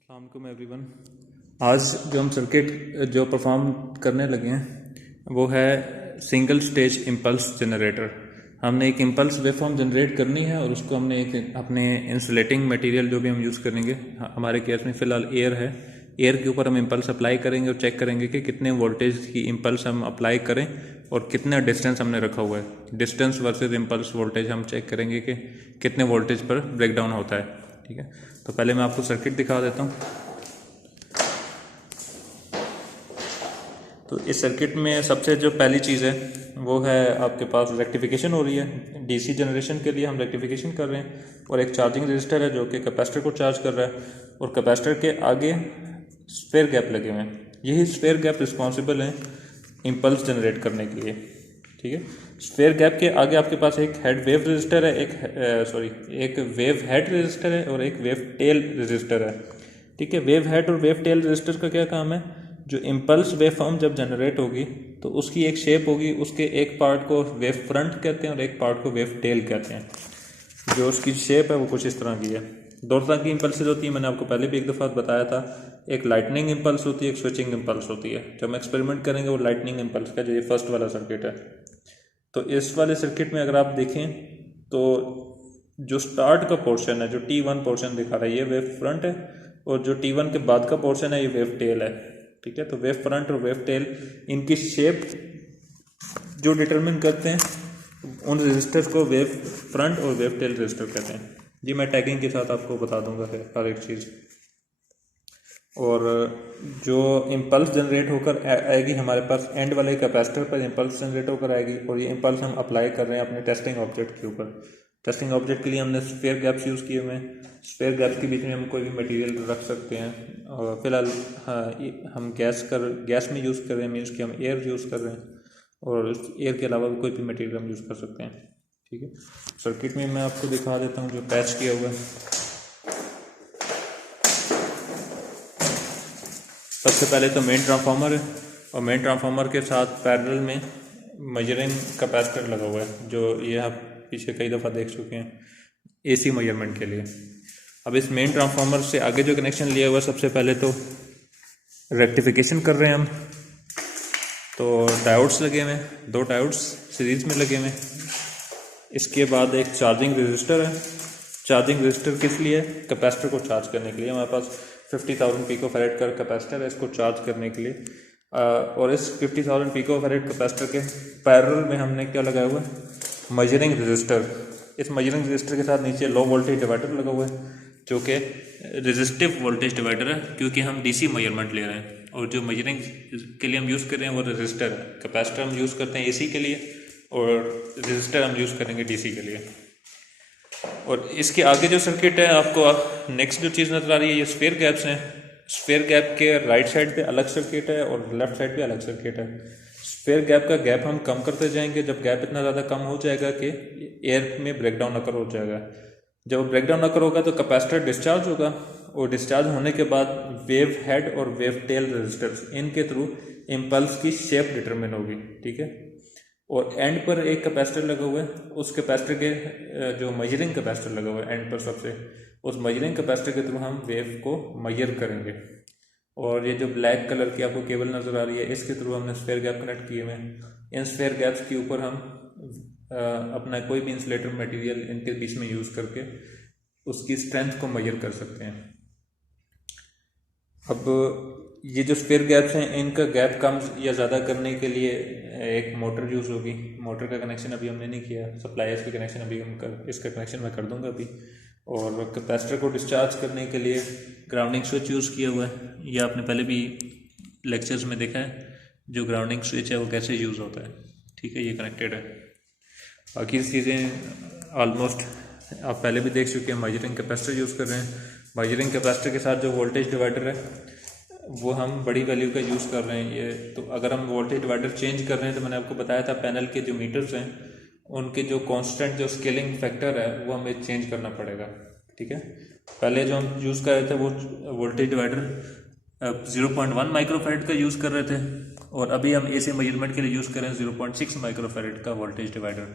अस्सलाम वालेकुम एवरीवन। आज जो हम सर्किट जो परफॉर्म करने लगे हैं वो है सिंगल स्टेज इम्पल्स जनरेटर। हमने एक इम्पल्स वेवफॉर्म जनरेट करनी है और उसको हमने एक अपने इंसुलेटिंग मटेरियल जो भी हम यूज़ करेंगे, हमारे केस में फ़िलहाल एयर है, एयर के ऊपर हम इम्पल्स अप्लाई करेंगे और चेक करेंगे कि कितने वोल्टेज की इम्पल्स हम अप्लाई करें और कितना डिस्टेंस हमने रखा हुआ है। डिस्टेंस वर्सेस इम्पल्स वोल्टेज हम चेक करेंगे कि कितने वोल्टेज पर ब्रेकडाउन होता है। ठीक है, तो पहले मैं आपको सर्किट दिखा देता हूँ। तो इस सर्किट में सबसे जो पहली चीज़ है वो है आपके पास रेक्टिफिकेशन हो रही है। डीसी जनरेशन के लिए हम रेक्टिफिकेशन कर रहे हैं और एक चार्जिंग रजिस्टर है जो कि कैपेसिटर को चार्ज कर रहा है और कैपेसिटर के आगे स्फेयर गैप लगे हुए हैं। यही स्फेयर गैप रिस्पॉन्सिबल हैं इम्पल्स जनरेट करने के लिए। ठीक है, स्फेयर गैप के आगे आपके पास एक हेड वेव रजिस्टर है, एक वेव हेड रजिस्टर है और एक वेव टेल रजिस्टर है। ठीक है, वेव हेड और वेव टेल रजिस्टर का क्या काम है, जो इम्पल्स वेव फॉर्म जब जनरेट होगी तो उसकी एक शेप होगी, उसके एक पार्ट को वेव फ्रंट कहते हैं और एक पार्ट को वेव टेल कहते हैं। जो उसकी शेप है वो कुछ इस तरह की है। दो तरह की इम्पल्सेज होती है, मैंने आपको पहले भी एक दफ़ा बताया था। एक लाइटनिंग इम्पल्स होती है, एक स्विचिंग इम्पल्स होती है। जब हम एक्सपेरिमेंट करेंगे वो लाइटनिंग इम्पल्स का, जो ये फर्स्ट वाला सर्किट है। तो इस वाले सर्किट में अगर आप देखें तो जो स्टार्ट का पोर्शन है, जो T1 पोर्शन दिखा रहा है, ये वेव फ्रंट है और जो T1 के बाद का पोर्शन है ये वेव टेल है। ठीक है, तो वेव फ्रंट और वेव टेल इनकी शेप जो डिटरमिन करते हैं उन रजिस्टर्स को वेव फ्रंट और वेव टेल रजिस्टर कहते हैं। जी मैं टैगिंग के साथ आपको बता दूंगा फिर हर एक चीज़। और जो इम्पल्स जनरेट होकर आएगी हमारे पास एंड वाले कैपेसिटर पर इम्पल्स जनरेट होकर आएगी और ये इम्पल्स हम अप्लाई कर रहे हैं अपने टेस्टिंग ऑब्जेक्ट के ऊपर। टेस्टिंग ऑब्जेक्ट के लिए हमने स्फेयर गैप्स यूज़ किए हुए हैं। स्फेयर गैप्स के बीच में हम कोई भी मटेरियल रख सकते हैं और फिलहाल हम गैस में यूज़ कर रहे हैं, मीन्स कि हम एयर यूज़ कर रहे हैं और उस एयर के अलावा भी कोई भी मटेरियल हम यूज़ कर सकते हैं। ठीक है, सर्किट में मैं आपको दिखा देता हूँ जो पैच किया हुआ है। सबसे पहले तो मेन ट्रांसफार्मर है और मेन ट्रांसफार्मर के साथ पैरेलल में मेजरिंग कैपेसिटर लगा हुआ है, जो ये आप पीछे कई दफ़ा देख चुके हैं एसी मेजरमेंट के लिए। अब इस मेन ट्रांसफार्मर से आगे जो कनेक्शन लिया हुआ है, सबसे पहले तो रेक्टिफिकेशन कर रहे हैं हम। तो डायोड्स लगे हुए हैं, 2 डायोड्स सीरीज में लगे हुए हैं। इसके बाद एक चार्जिंग रजिस्टर है। चार्जिंग रजिस्टर किस लिए? कैपेसिटर को चार्ज करने के लिए। हमारे पास 50,000 पिको फैरेड का कैपेसिटर है, इसको चार्ज करने के लिए। और इस 50,000 पिको फैरेड कैपेसिटर के पैरेलल में हमने क्या लगाया हुआ है? Measuring register. इस मेजरिंग रजिस्टर के साथ नीचे लो वोल्टेज डिवाइडर लगा हुआ है, जो कि रेजिस्टिव वोल्टेज डिवाइडर है, क्योंकि हम डीसी मेजरमेंट ले रहे हैं। और जो मेजरिंग के लिए हम यूज़ कर रहे हैं वो रजिस्टर है। कैपेसिटर हम यूज़ करते हैं एसी के लिए और रजिस्टर हम यूज़ करेंगे डीसी के लिए। और इसके आगे जो सर्किट है, आपको नेक्स्ट जो चीज़ नज़र आ रही है, ये स्फीयर गैप्स हैं। स्फीयर गैप के राइट साइड पे अलग सर्किट है और लेफ्ट साइड पे अलग सर्किट है। स्फीयर गैप का गैप हम कम करते जाएंगे। जब गैप इतना ज़्यादा कम हो जाएगा कि एयर में ब्रेकडाउन अकर हो जाएगा। जब ब्रेकडाउन अकर होगा तो कैपेसिटर डिस्चार्ज होगा, और डिस्चार्ज होने के बाद वेव हेड और वेव टेल रजिस्टर्स, इनके थ्रू इम्पल्स की शेप डिटरमिन होगी। ठीक है। और एंड पर एक कैपेसिटर लगा हुआ है। उस कैपेसिटर के जो मेजरिंग कैपेसिटर लगा हुआ है एंड पर सबसे, उस मेजरिंग कैपेसिटर के थ्रू हम वेव को मेजर करेंगे। और ये जो ब्लैक कलर की आपको केबल नज़र आ रही है, इसके थ्रू हमने स्फीयर गैप कनेक्ट किए हुए हैं। इन स्फीयर गैप्स के ऊपर हम अपना कोई भी इंसुलेटर मटेरियल इनके बीच में यूज़ करके उसकी स्ट्रेंथ को मेजर कर सकते हैं। अब ये जो स्फीयर गैप्स हैं, इनका गैप कम या ज़्यादा करने के लिए एक मोटर यूज़ होगी। मोटर का कनेक्शन अभी हमने नहीं किया, सप्लायर्स के कनेक्शन अभी इसका कनेक्शन मैं कर दूंगा अभी। और कैपेसिटर को डिस्चार्ज करने के लिए ग्राउंडिंग स्विच यूज़ किया हुआ है। ये आपने पहले भी लेक्चर्स में देखा है, जो ग्राउंडिंग स्विच है वो कैसे यूज़ होता है। ठीक है, ये कनेक्टेड है। बाकी चीज़ें ऑलमोस्ट आप पहले भी देख चुके हैं। मेजरिंग कैपेसिटर यूज़ कर रहे हैं। मेजरिंग कैपेसिटर के साथ जो वोल्टेज डिवाइडर है वो हम बड़ी वैल्यू का यूज़ कर रहे हैं। ये तो अगर हम वोल्टेज डिवाइडर चेंज कर रहे हैं, तो मैंने आपको बताया था पैनल के जो मीटर्स हैं उनके जो कांस्टेंट जो स्केलिंग फैक्टर है वो हमें चेंज करना पड़ेगा। ठीक है। पहले जो हम यूज़ कर रहे थे वो वोल्टेज डिवाइडर 0.1 माइक्रोफैरेड का यूज़ कर रहे थे, और अभी हम एसी मेजरमेंट के लिए यूज़ कर रहे हैं 0.6 माइक्रोफैरेड का वोल्टेज डिवाइडर,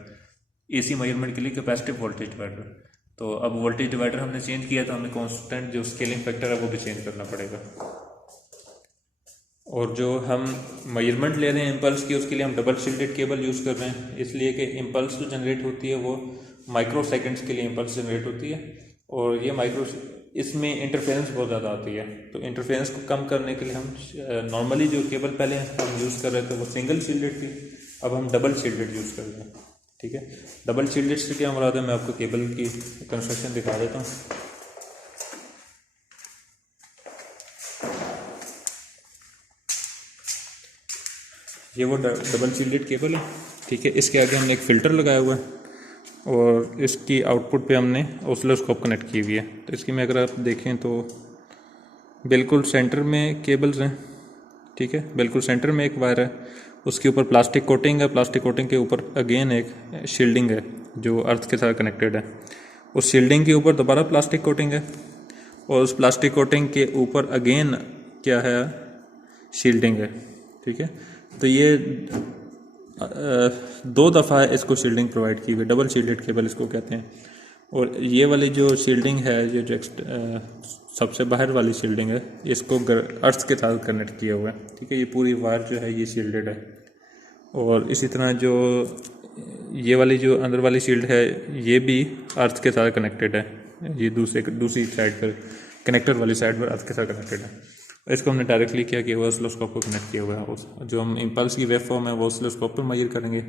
एसी मेजरमेंट के लिए कैपेसिटिव वोल्टेज डिवाइडर। तो अब वोल्टेज डिवाइडर हमने चेंज किया, तो हमें कांस्टेंट जो स्केलिंग फैक्टर है वो भी चेंज करना पड़ेगा। और जो हम मेजरमेंट ले रहे हैं इम्पल्स की, उसके लिए हम डबल शील्डेड केबल यूज़ कर रहे हैं, इसलिए कि इम्पल्स जो जनरेट होती है वो माइक्रो सेकेंड्स के लिए इम्पल्स जनरेट होती है, और ये इसमें इंटरफेरेंस बहुत ज़्यादा आती है। तो इंटरफेरेंस को कम करने के लिए हम नॉर्मली जो केबल पहले हम यूज़ कर रहे थे वो सिंगल शील्डेड थी, अब हम डबल शील्डेड यूज़ कर रहे हैं। ठीक है। डबल शील्डेड से क्या मुराद है, मैं आपको केबल की कंस्ट्रक्शन दिखा देता हूँ। ये वो डबल शील्डेड केबल है। ठीक है। इसके आगे हमने एक फ़िल्टर लगाया हुआ है, और इसकी आउटपुट पे हमने ऑसिलोस्कोप कनेक्ट की हुई है। तो इसकी में अगर आप देखें तो बिल्कुल सेंटर में केबल्स हैं। ठीक है। बिल्कुल सेंटर में एक वायर है, उसके ऊपर प्लास्टिक कोटिंग है। प्लास्टिक कोटिंग के ऊपर अगेन एक शील्डिंग है जो अर्थ के साथ कनेक्टेड है। उस शील्डिंग के ऊपर दोबारा प्लास्टिक कोटिंग है, और उस प्लास्टिक कोटिंग के ऊपर अगेन क्या है, शील्डिंग है। ठीक है। तो ये 2 दफ़ा इसको शील्डिंग प्रोवाइड की हुई, डबल शील्डेड केबल इसको कहते हैं। और ये वाली जो शील्डिंग है, ये जो सबसे बाहर वाली शील्डिंग है, इसको अर्थ के साथ कनेक्ट किया हुआ है। ठीक है। ये पूरी वायर जो है ये शील्डेड है। और इसी तरह जो ये वाली जो अंदर वाली शील्ड है, ये भी अर्थ के साथ कनेक्टेड है। ये दूसरी साइड पर, कनेक्टर वाली साइड पर अर्थ के साथ कनेक्टेड है। इसको हमने डायरेक्टली क्या किया हुआ है, ऑसिलोस्कोप को कनेक्ट किया हुआ है। जो हम इम्पल्स की वेव फॉर्म है वो ऑसिलोस्कोप पर मेजर करेंगे,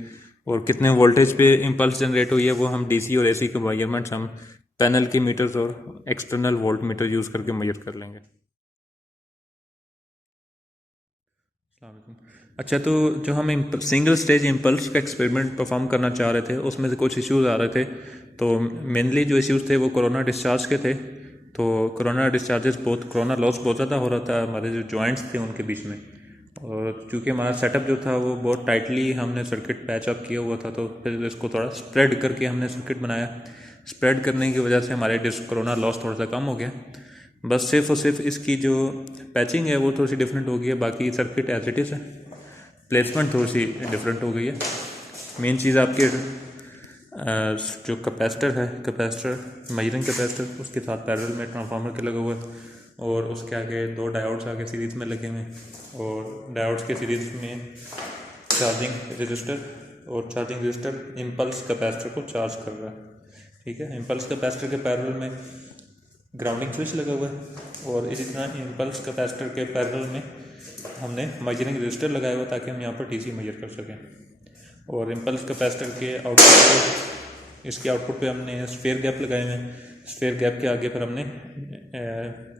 और कितने वोल्टेज पे इम्पल्स जनरेट हुई है वो हम डीसी और एसी के मेजरमेंट्स हम पैनल के मीटर्स और एक्सटर्नल वोल्ट मीटर यूज़ करके मेजर कर लेंगे। अच्छा, तो जो हम सिंगल स्टेज इम्पल्स का एक्सपेरिमेंट परफॉर्म करना चाह रहे थे, उसमें से कुछ इश्यूज आ रहे थे। तो मेनली जो इश्यूज थे वो कोरोना डिस्चार्ज के थे। तो कोरोना डिस्चार्जेस कोरोना लॉस बहुत ज़्यादा हो रहा था हमारे जो जॉइंट्स थे उनके बीच में। और चूँकि हमारा सेटअप जो था वो बहुत टाइटली हमने सर्किट पैच अप किया हुआ था, तो फिर इसको थोड़ा स्प्रेड करके हमने सर्किट बनाया। स्प्रेड करने की वजह से हमारे कोरोना लॉस थोड़ा सा कम हो गया। बस सिर्फ और सिर्फ इसकी जो पैचिंग है वो थोड़ी सी डिफरेंट हो गई है, बाकी सर्किट एज इट इज़ है। प्लेसमेंट थोड़ी सी डिफरेंट हो गई है। मेन चीज़ आपके जो कैपेसिटर है, कैपेसिटर मेजरिंग कैपेसिटर, उसके साथ पैरेलल में ट्रांसफार्मर के लगा हुआ है। और उसके आगे 2 डायोड्स आगे सीरीज़ में लगे हुए हैं, और डायोड्स के सीरीज़ में चार्जिंग रजिस्टर, और चार्जिंग रजिस्टर इम्पल्स कैपेसिटर को चार्ज कर रहा है। ठीक है, इम्पल्स कैपेसिटर के पैरेलल में ग्राउंडिंग स्विच लगा हुआ है, और इसी तरह इम्पल्स कैपेसिटर के पैरेलल में हमने मेजरिंग रजिस्टर लगाया हुआ ताकि हम यहाँ पर डीसी मेजर कर सकें। और इम्पल्स कैपेसिटर के आउटपुट, इसके आउटपुट पे हमने स्फीयर गैप लगाए हुए हैं। स्फीयर गैप के आगे फिर हमने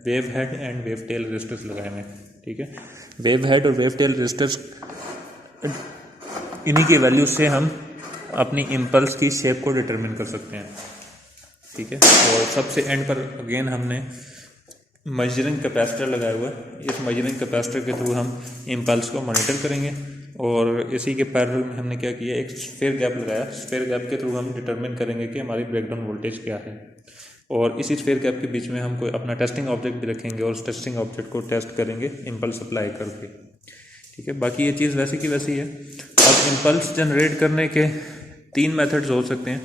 wave head and wave tail registers लगाए हुए हैं। ठीक है, वेव हेड और वेव टेल रजिस्टर्स, इन्हीं की वैल्यू से हम अपनी इम्पल्स की शेप को डिटरमिन कर सकते हैं। ठीक है, और सबसे एंड पर अगेन हमने मेजरिंग कैपेसिटर लगाया हुआ है। इस मेजरिंग कैपेसिटर के थ्रू हम इम्पल्स को मॉनिटर करेंगे, और इसी के पैरेलल में हमने क्या किया, एक स्फीयर गैप लगाया। स्फीयर गैप के थ्रू हम डिटरमिन करेंगे कि हमारी ब्रेकडाउन वोल्टेज क्या है, और इसी स्फीयर गैप के बीच में हम कोई अपना टेस्टिंग ऑब्जेक्ट भी रखेंगे, और उस टेस्टिंग ऑब्जेक्ट को टेस्ट करेंगे इम्पल्स अप्लाई करके। ठीक है, बाकी ये चीज़ वैसी की वैसी है। अब इम्पल्स जनरेट करने के 3 मेथड्स हो सकते हैं,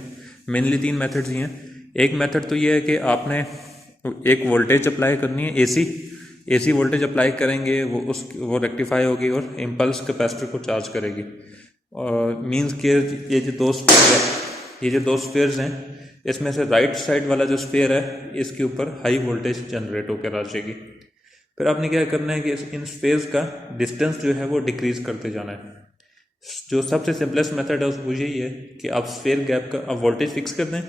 मेनली 3 मेथड्स ही हैं। एक मेथड तो ये है कि आपने एक वोल्टेज अप्लाई करनी है, एसी वोल्टेज अप्लाई करेंगे, वो रेक्टिफाई होगी और इम्पल्स कैपेसिटर को चार्ज करेगी। मींस के ये जो दो स्फीयर्स हैं, इसमें से राइट साइड वाला जो स्फीयर है इसके ऊपर हाई वोल्टेज जनरेट होकर आ जाएगी। फिर आपने क्या करना है कि इन स्फीयर्स का डिस्टेंस जो है वो डिक्रीज करते जाना है। जो सबसे सिंपलेस्ट मेथड है वो यही है कि आप स्फीयर गैप का आप वोल्टेज फिक्स कर दें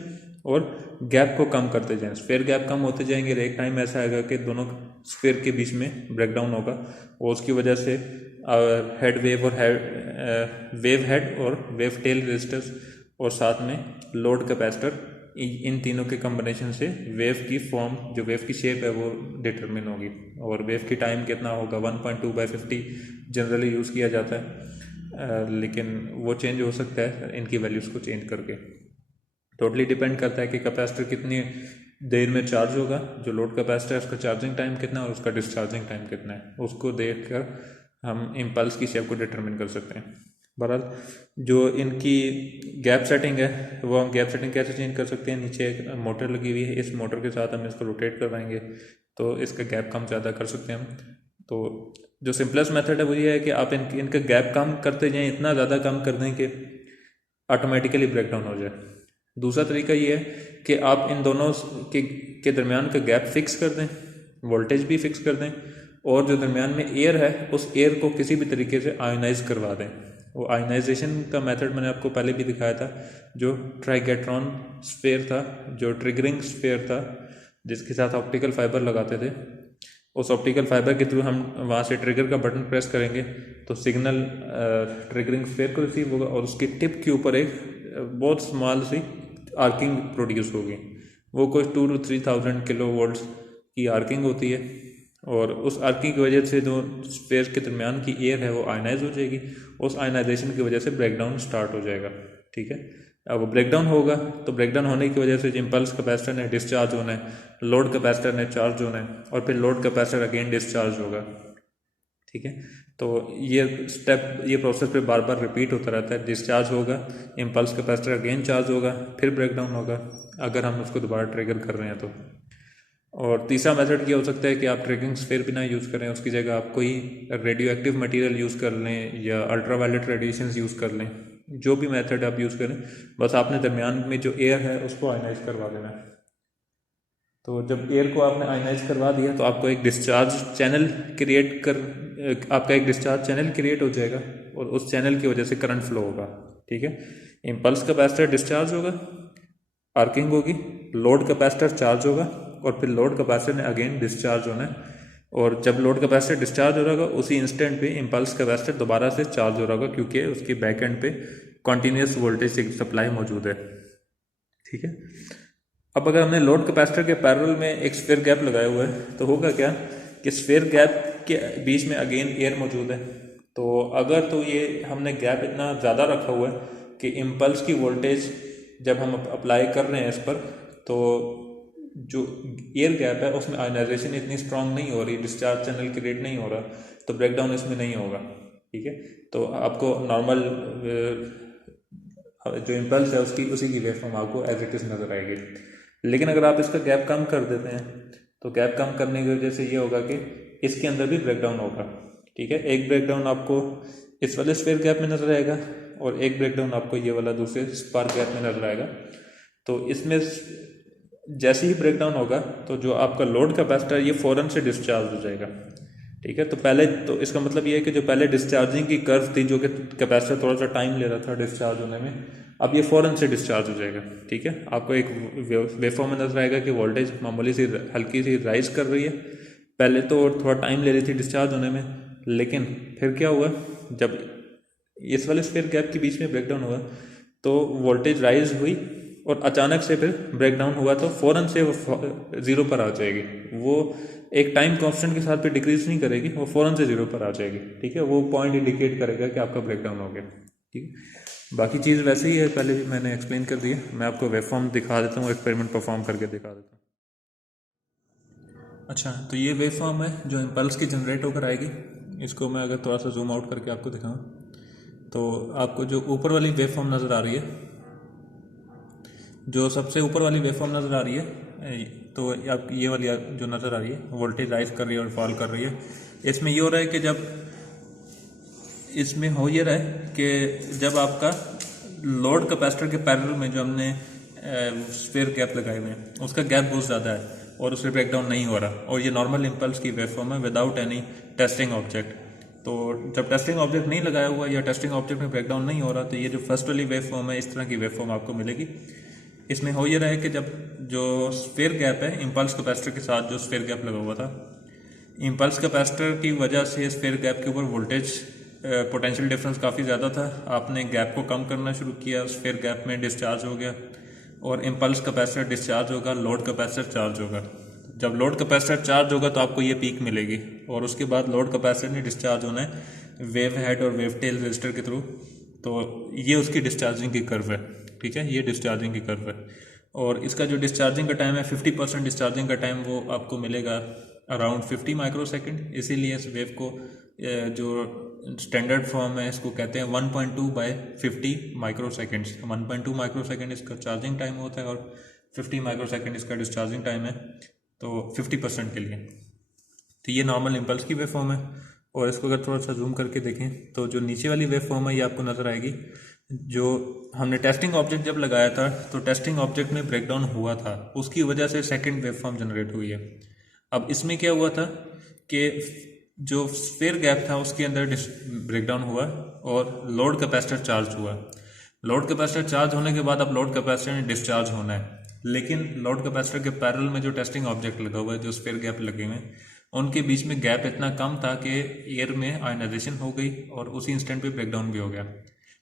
और गैप को कम करते जाएं। स्फीयर गैप कम होते जाएंगे, एक टाइम ऐसा आएगा कि दोनों स्फीयर के बीच में ब्रेकडाउन होगा, और उसकी वजह से हेड वेव और वेव हेड और वेव टेल रेजिस्टर्स और साथ में लोड कैपेसिटर, इन तीनों के कम्बिनेशन से वेव की फॉर्म, जो वेव की शेप है वो डिटरमिन होगी। और वेव की टाइम कितना होगा, 1.2/50 जनरली यूज़ किया जाता है, लेकिन वो चेंज हो सकता है इनकी वैल्यूज़ को चेंज करके। टोटली डिपेंड करता है कि कैपेसिटर कितनी देर में चार्ज होगा, जो लोड कैपेसिटर है उसका चार्जिंग टाइम कितना है और उसका डिस्चार्जिंग टाइम कितना है, उसको देख कर हम इम्पल्स की शेप को डिटरमिन कर सकते हैं। बहरहाल जो इनकी गैप सेटिंग है वो हम गैप सेटिंग कैसे चेंज कर सकते हैं, नीचे एक मोटर लगी हुई है, इस मोटर के साथ हम इसको रोटेट करवाएंगे तो इसका गैप कम ज़्यादा कर सकते हैं हम। तो जो सिंपलेस्ट मेथड है वो ये है कि आप इनका गैप कम करते जाएं, इतना ज़्यादा कम कर दें कि ऑटोमेटिकली ब्रेकडाउन हो जाए। दूसरा तरीका ये है कि आप इन दोनों के दरमियान का गैप फिक्स कर दें, वोल्टेज भी फिक्स कर दें, और जो दरमियान में एयर है उस एयर को किसी भी तरीके से आयोनाइज करवा दें। वो आयोनाइजेशन का मेथड मैंने आपको पहले भी दिखाया था, जो ट्राइगेट्रॉन स्फीयर था, जो ट्रिगरिंग स्फीयर था, जिसके साथ ऑप्टिकल फाइबर लगाते थे। उस ऑप्टिकल फाइबर के थ्रू हम वहाँ से ट्रिगर का बटन प्रेस करेंगे तो सिग्नल ट्रिगरिंग स्फीयर को रिसीव होगा, और उसकी टिप के ऊपर एक बहुत स्मॉल सी आर्किंग प्रोड्यूस होगी। वो कुछ 2 to 3,000 किलो वोल्ट्स की आर्किंग होती है, और उस आर्किंग की वजह से जो स्फीयर के दरमियान की एयर है वो आयनाइज हो जाएगी। उस आयनाइजेशन की वजह से ब्रेकडाउन स्टार्ट हो जाएगा। ठीक है, अब वो ब्रेकडाउन होगा तो ब्रेकडाउन होने की वजह से इम्पल्स कैपेसिटर ने डिस्चार्ज होना है, लोड कैपेसिटर ने चार्ज होना है, और फिर लोड कैपेसिटर अगेन डिस्चार्ज होगा। ठीक है, तो ये स्टेप, ये प्रोसेस पे बार बार रिपीट होता रहता है। डिस्चार्ज होगा, इम्पल्स कैपेसिटर अगेन चार्ज होगा, फिर ब्रेकडाउन होगा अगर हम उसको दोबारा ट्रिगर कर रहे हैं तो। और तीसरा मेथड क्या हो सकता है कि आप ट्रिगरिंग स्फीयर भी ना यूज़ करें, उसकी जगह आप कोई रेडियो एक्टिव मटीरियल यूज़ कर लें या अल्ट्रावायलेट रेडिएशंस यूज़ कर लें। जो भी मेथड आप यूज़ करें, बस आपने दरमियान में जो एयर है उसको आयनाइज करवा देना है। तो जब एयर को आपने आयनाइज करवा दिया तो आपको एक डिस्चार्ज चैनल आपका एक डिस्चार्ज चैनल क्रिएट हो जाएगा, और उस चैनल की वजह से करंट फ्लो होगा। ठीक है, इम्पल्स कैपेसिटर डिस्चार्ज होगा, आर्किंग होगी, लोड कैपेसिटर चार्ज होगा, और फिर लोड कैपेसिटर ने अगेन डिस्चार्ज होना है। और जब लोड कैपेसिटर डिस्चार्ज हो रहा होगा उसी इंस्टेंट पे इम्पल्स कैपेसिटर दोबारा से चार्ज हो रहा होगा, क्योंकि उसकी बैक एंड पे कॉन्टीन्यूस वोल्टेज सप्लाई मौजूद है। ठीक है, अब अगर हमने लोड कैपेसिटर के पैरेलल में एक स्फीयर गैप लगाया हुआ है तो होगा क्या कि स्फीयर गैप के बीच में अगेन एयर मौजूद है। तो अगर तो ये हमने गैप इतना ज़्यादा रखा हुआ है कि इम्पल्स की वोल्टेज जब हम अप्लाई कर रहे हैं इस पर, तो जो एयर गैप है उसमें आयनाइजेशन इतनी स्ट्रांग नहीं हो रही, डिस्चार्ज चैनल क्रिएट नहीं हो रहा, तो ब्रेकडाउन इसमें नहीं होगा। ठीक है, तो आपको नॉर्मल जो इम्पल्स है उसी की वेव फॉर्म आपको एज इट इज़ नज़र आएगी। लेकिन अगर आप इसका गैप कम कर देते हैं तो गैप कम करने की वजह से ये होगा कि इसके अंदर भी ब्रेक डाउन होगा। ठीक है, एक ब्रेक डाउन आपको इस वाले स्फीयर गैप में नज़र आएगा और एक ब्रेक डाउन आपको ये वाला दूसरे स्पार्क गैप में नज़र आएगा। तो इसमें जैसे ही ब्रेक डाउन होगा तो जो आपका लोड कैपेसिटर ये फ़ौरन से डिस्चार्ज हो जाएगा। ठीक है, तो पहले तो इसका मतलब ये है कि जो पहले डिस्चार्जिंग की कर्व थी, जो कि कैपेसिटर थोड़ा सा टाइम ले रहा था डिस्चार्ज होने में, अब ये फ़ौरन से डिस्चार्ज हो जाएगा। ठीक है, आपको एक वेवफॉर्म में नजर आएगा कि वोल्टेज मामूली सी हल्की सी राइज कर रही है। पहले तो थोड़ा टाइम ले रही थी डिस्चार्ज होने में, लेकिन फिर क्या हुआ, जब इस वाले स्फीयर गैप के बीच में ब्रेकडाउन हुआ तो वोल्टेज राइज हुई और अचानक से फिर ब्रेकडाउन हुआ तो फ़ौरन से वो ज़ीरो पर आ जाएगी। वो एक टाइम कांस्टेंट के साथ भी डिक्रीज नहीं करेगी, वो फ़ौरन से ज़ीरो पर आ जाएगी। ठीक है, वो पॉइंट इंडिकेट करेगा कि आपका ब्रेकडाउन हो गया। ठीक है, बाकी चीज़ वैसे ही है, पहले भी मैंने एक्सप्लेन कर दी है। मैं आपको वेवफॉर्म दिखा देता हूँ, एक्सपेरिमेंट परफॉर्म करके दिखा देता हूँ। अच्छा, तो ये वेवफॉर्म है जो इम्पल्स की जनरेट होकर आएगी। इसको मैं अगर थोड़ा सा जूम आउट करके आपको दिखाऊँ तो आपको जो ऊपर वाली वेवफॉर्म नज़र आ रही है, जो सबसे ऊपर वाली वेवफॉर्म नज़र आ रही है, तो आप ये वाली जो नज़र आ रही है वोल्टेज राइज कर रही है और फॉल कर रही है। इसमें ये हो रहा है कि जब इसमें हो ये रहा है कि जब आपका लोड कैपेसिटर के पैरेलल में जो हमने स्फीयर गैप लगाए हुए हैं उसका गैप बहुत ज़्यादा है और उससे ब्रेकडाउन नहीं हो रहा, और ये नॉर्मल इम्पल्स की वेवफॉर्म है विदाउट एनी टेस्टिंग ऑब्जेक्ट। तो जब टेस्टिंग ऑब्जेक्ट नहीं लगाया हुआ या टेस्टिंग ऑब्जेक्ट में ब्रेकडाउन नहीं हो रहा, तो ये जो फर्स्ट वाली वेवफॉर्म है इस तरह की वेवफॉर्म आपको मिलेगी। इसमें हो ये रहा है कि जब जो स्फीयर गैप है इम्पल्स कैपेसिटर के साथ जो स्फीयर गैप लगा हुआ था, इम्पल्स कैपेसिटर की वजह से स्फीयर गैप के ऊपर वोल्टेज पोटेंशियल डिफरेंस काफ़ी ज़्यादा था। आपने गैप को कम करना शुरू किया, स्फीयर गैप में डिस्चार्ज हो गया और इम्पल्स कैपेसिटर डिस्चार्ज होगा, लोड कैपेसिटर चार्ज होगा। जब लोड कैपेसिटर चार्ज होगा तो आपको ये पीक मिलेगी और उसके बाद लोड कैपेसिटर ने डिस्चार्ज होना है वेव हेड और वेव टेल रजिस्टर के थ्रू। तो ये उसकी डिस्चार्जिंग की कर्व है। ठीक है, ये डिस्चार्जिंग की कर्व है और इसका जो डिस्चार्जिंग का टाइम है 50% डिस्चार्जिंग का टाइम वो आपको मिलेगा अराउंड 50 माइक्रो सेकेंड। इसीलिए इस वेव को जो स्टैंडर्ड फॉर्म है इसको कहते हैं 1.2 by 50 micro seconds. 1.2 micro second इसका चार्जिंग टाइम होता है और 50 माइक्रो सेकेंड इसका डिस्चार्जिंग टाइम है, तो 50% के लिए। तो ये नॉर्मल इम्पल्स की वेव फॉर्म है। और इसको अगर थोड़ा सा जूम करके देखें तो जो नीचे वाली वेव फॉर्म है ये आपको नज़र आएगी। जो हमने टेस्टिंग ऑब्जेक्ट जब लगाया था तो टेस्टिंग ऑब्जेक्ट में ब्रेकडाउन हुआ था, उसकी वजह से सेकंड वेव फॉर्म जनरेट हुई है। अब इसमें क्या हुआ था कि जो स्फीयर गैप था उसके अंदर ब्रेकडाउन हुआ और लोड कैपेसिटर चार्ज हुआ। लोड कैपेसिटर चार्ज होने के बाद अब लोड कैपेसिटर ने डिस्चार्ज होना है, लेकिन लोड कैपेसिटर के पैरेलल में जो टेस्टिंग ऑब्जेक्ट लगा हुआ है, जो स्फीयर गैप लगे हुए हैं, उनके बीच में गैप इतना कम था कि एयर में आयनाइजेशन हो गई और उसी इंस्टेंट पे ब्रेकडाउन भी हो गया।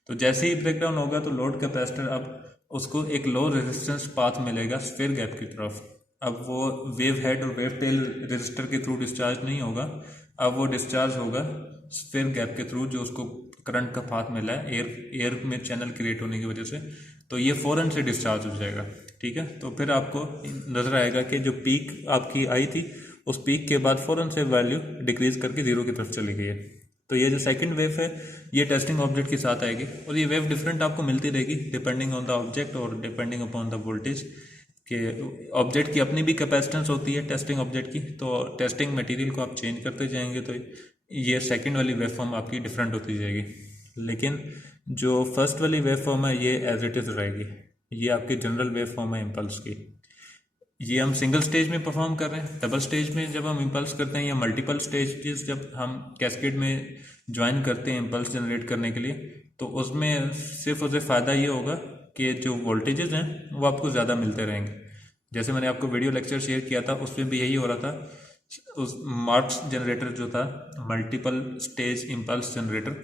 तो जैसे ही ब्रेकडाउन होगा तो लोड कैपेसिटर अब उसको एक लो रेजिस्टेंस पाथ मिलेगा स्फीयर गैप की तरफ। अब वो वेव हेड और वेव टेल रजिस्टर के थ्रू डिस्चार्ज नहीं होगा, अब वो डिस्चार्ज होगा स्फीयर गैप के थ्रू, जो उसको करंट का पाथ मिला है एयर में चैनल क्रिएट होने की वजह से। तो ये फ़ौरन से डिस्चार्ज हो जाएगा। ठीक है, तो फिर आपको नज़र आएगा कि जो पीक आपकी आई थी उस पीक के बाद फ़ौरन से वैल्यू डिक्रीज करके ज़ीरो की तरफ चली गई है। तो ये जो सेकंड वेव है ये टेस्टिंग ऑब्जेक्ट के साथ आएगी और ये वेव डिफरेंट आपको मिलती रहेगी डिपेंडिंग ऑन द ऑब्जेक्ट और डिपेंडिंग अपॉन द वोल्टेज के। ऑब्जेक्ट की अपनी भी कैपेसिटेंस होती है टेस्टिंग ऑब्जेक्ट की, तो टेस्टिंग मटेरियल को आप चेंज करते जाएंगे तो ये सेकंड वाली वेव फॉर्म आपकी डिफरेंट होती जाएगी। लेकिन जो फर्स्ट वाली वेव फॉर्म है ये एज इट इज़ रहेगी, ये आपकी जनरल वेव फॉर्म है इम्पल्स की। ये हम सिंगल स्टेज में परफॉर्म कर रहे हैं। डबल स्टेज में जब हम इम्पल्स करते हैं या मल्टीपल स्टेजेस जब हम कैस्केड में ज्वाइन करते हैं इम्पल्स जनरेट करने के लिए, तो उसमें सिर्फ उसे फ़ायदा ये होगा कि जो वोल्टेजेस हैं वो आपको ज़्यादा मिलते रहेंगे। जैसे मैंने आपको वीडियो लेक्चर शेयर किया था उसमें भी यही हो रहा था। उस मार्क्स जनरेटर जो था मल्टीपल स्टेज इम्पल्स जनरेटर,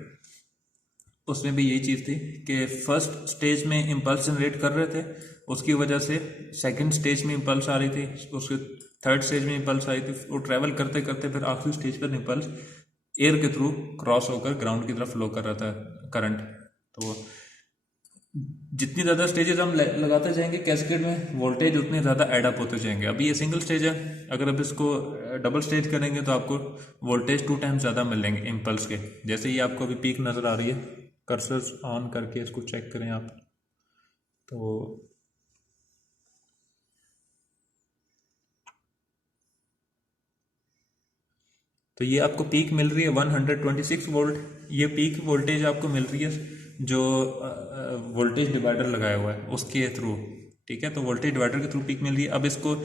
उसमें भी यही चीज़ थी कि फर्स्ट स्टेज में इम्पल्स जनरेट कर रहे थे, उसकी वजह से सेकंड स्टेज में इम्पल्स आ रही थी, उसके थर्ड स्टेज में इम्पल्स आई थी। वो ट्रैवल करते करते फिर आखिरी स्टेज पर इम्पल्स एयर के थ्रू क्रॉस होकर ग्राउंड की तरफ फ्लो कर रहा था करंट। तो जितनी ज़्यादा स्टेजेस हम लगाते जाएंगे कैस्केड में वोल्टेज उतने ज़्यादा एड अप होते जाएंगे। अभी ये सिंगल स्टेज है, अगर अब इसको डबल स्टेज करेंगे तो आपको वोल्टेज 2 टाइम्स ज़्यादा मिलेंगे इम्पल्स के। जैसे ही आपको अभी पीक नज़र आ रही है, कर्सर ऑन करके इसको चेक करें आप, तो तो ये आपको पीक मिल रही है 126 वोल्ट। ये पीक वोल्टेज आपको मिल रही है जो वोल्टेज डिवाइडर लगाया हुआ है उसके थ्रू, ठीक है। तो वोल्टेज डिवाइडर के थ्रू पीक मिल रही है। अब इसको,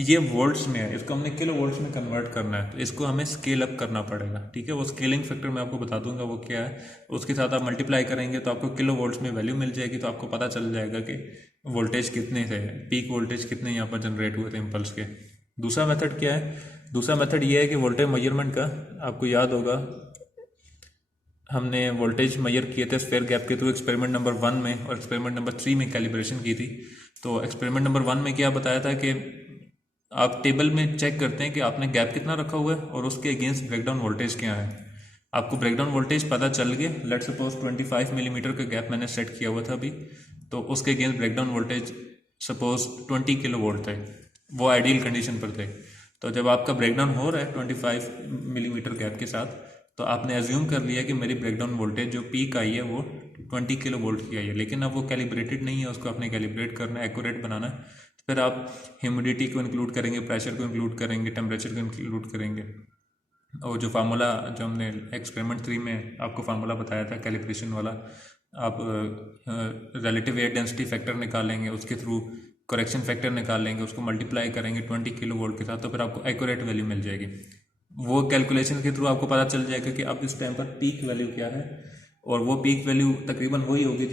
ये वोल्ट्स में है, इसको हमने किलो वोल्ट्स में कन्वर्ट करना है, तो इसको हमें स्केल अप करना पड़ेगा, ठीक है। वो स्केलिंग फैक्टर मैं आपको बता दूंगा वो क्या है। उसके साथ आप मल्टीप्लाई करेंगे तो आपको किलो वोल्ट्स में वैल्यू मिल जाएगी, तो आपको पता चल जाएगा कि वोल्टेज कितने थे, पीक वोल्टेज कितने यहाँ पर जनरेट हुए थे इम्पल्स के। दूसरा मेथड क्या है? दूसरा मेथड ये है कि वोल्टेज मेजरमेंट का, आपको याद होगा हमने वोल्टेज मेजर किए थे स्फीयर गैप के थ्रू एक्सपेरिमेंट नंबर 1 में और एक्सपेरिमेंट नंबर 3 में कैलिब्रेशन की थी। तो एक्सपेरिमेंट नंबर 1 में क्या बताया था कि आप टेबल में चेक करते हैं कि आपने गैप कितना रखा हुआ है और उसके अगेंस्ट ब्रेकडाउन वोल्टेज क्या है। आपको ब्रेकडाउन वोल्टेज पता चल गया, लेट सपोज 25 मिलीमीटर का गैप मैंने सेट किया हुआ था अभी, तो उसके against breakdown voltage suppose 20 kilo volt थे, वो आइडियल कंडीशन पर थे। तो जब आपका ब्रेकडाउन हो रहा है 25 मिलीमीटर गैप के साथ, तो आपने एज्यूम कर लिया कि मेरी ब्रेकडाउन वोल्टेज जो पीक आई है वो 20 किलो वोल्ट की आई है, लेकिन अब वो कैलिब्रेटेड नहीं है, उसको आपने कैलिब्रेट करना है, एक्यूरेट बनाना है। फिर आप ह्यूमिडिटी को इंक्लूड करेंगे, प्रेशर को इंक्लूड करेंगे, टेम्परेचर को इंक्लूड करेंगे, और जो फार्मूला जो हमने एक्सपेरिमेंट 3 में आपको फार्मूला बताया था कैलिब्रेशन वाला, आप रिलेटिव एयर डेंसिटी फैक्टर निकालेंगे, उसके थ्रू करेक्शन फैक्टर निकाल लेंगे, उसको मल्टीप्लाई करेंगे 20 किलो वोल्ट के साथ, तो फिर आपको एक्यूरेट वैल्यू मिल जाएगी। वो कैलकुलेशन के थ्रू आपको पता चल जाएगा कि अब इस टाइम पर पीक वैल्यू क्या है, और वो पीक वैल्यू तकरीबन वही होगी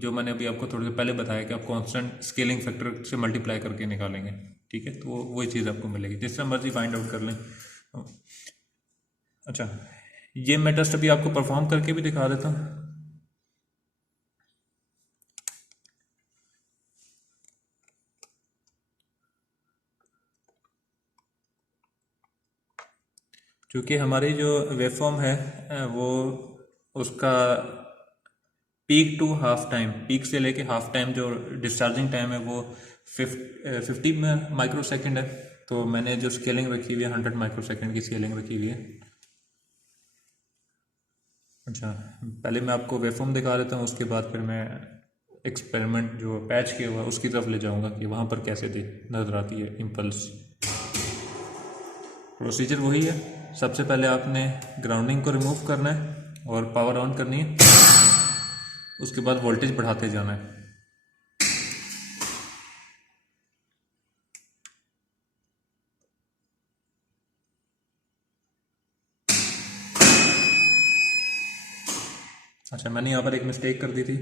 जो मैंने अभी आपको थोड़ी देर पहले बताया कि आप कांस्टेंट स्केलिंग फैक्टर से मल्टीप्लाई करके निकालेंगे, ठीक है। तो वही चीज़ आपको मिलेगी, जिस तरह मर्जी फाइंड आउट कर लें। अच्छा, ये मैं टेस्ट अभी आपको परफॉर्म करके भी दिखा देता हूँ। क्योंकि हमारी जो वेवफॉर्म है वो उसका peak to half time, peak से लेके हाफ टाइम जो डिस्चार्जिंग टाइम है वो 50 में माइक्रो सेकेंड है। तो मैंने जो स्केलिंग रखी हुई है 100 माइक्रो सेकेंड की स्केलिंग रखी हुई है। अच्छा, पहले मैं आपको वेवफॉर्म दिखा देता हूँ, उसके बाद फिर मैं एक्सपेरिमेंट जो पैच किया हुआ है उसकी तरफ ले जाऊँगा कि वहाँ पर कैसे नज़र आती है इम्पल्स। प्रोसीजर वही है, सबसे पहले आपने ग्राउंडिंग को रिमूव करना है और पावर ऑन करनी है, उसके बाद वोल्टेज बढ़ाते जाना है। अच्छा, मैंने यहाँ पर एक मिस्टेक कर दी थी।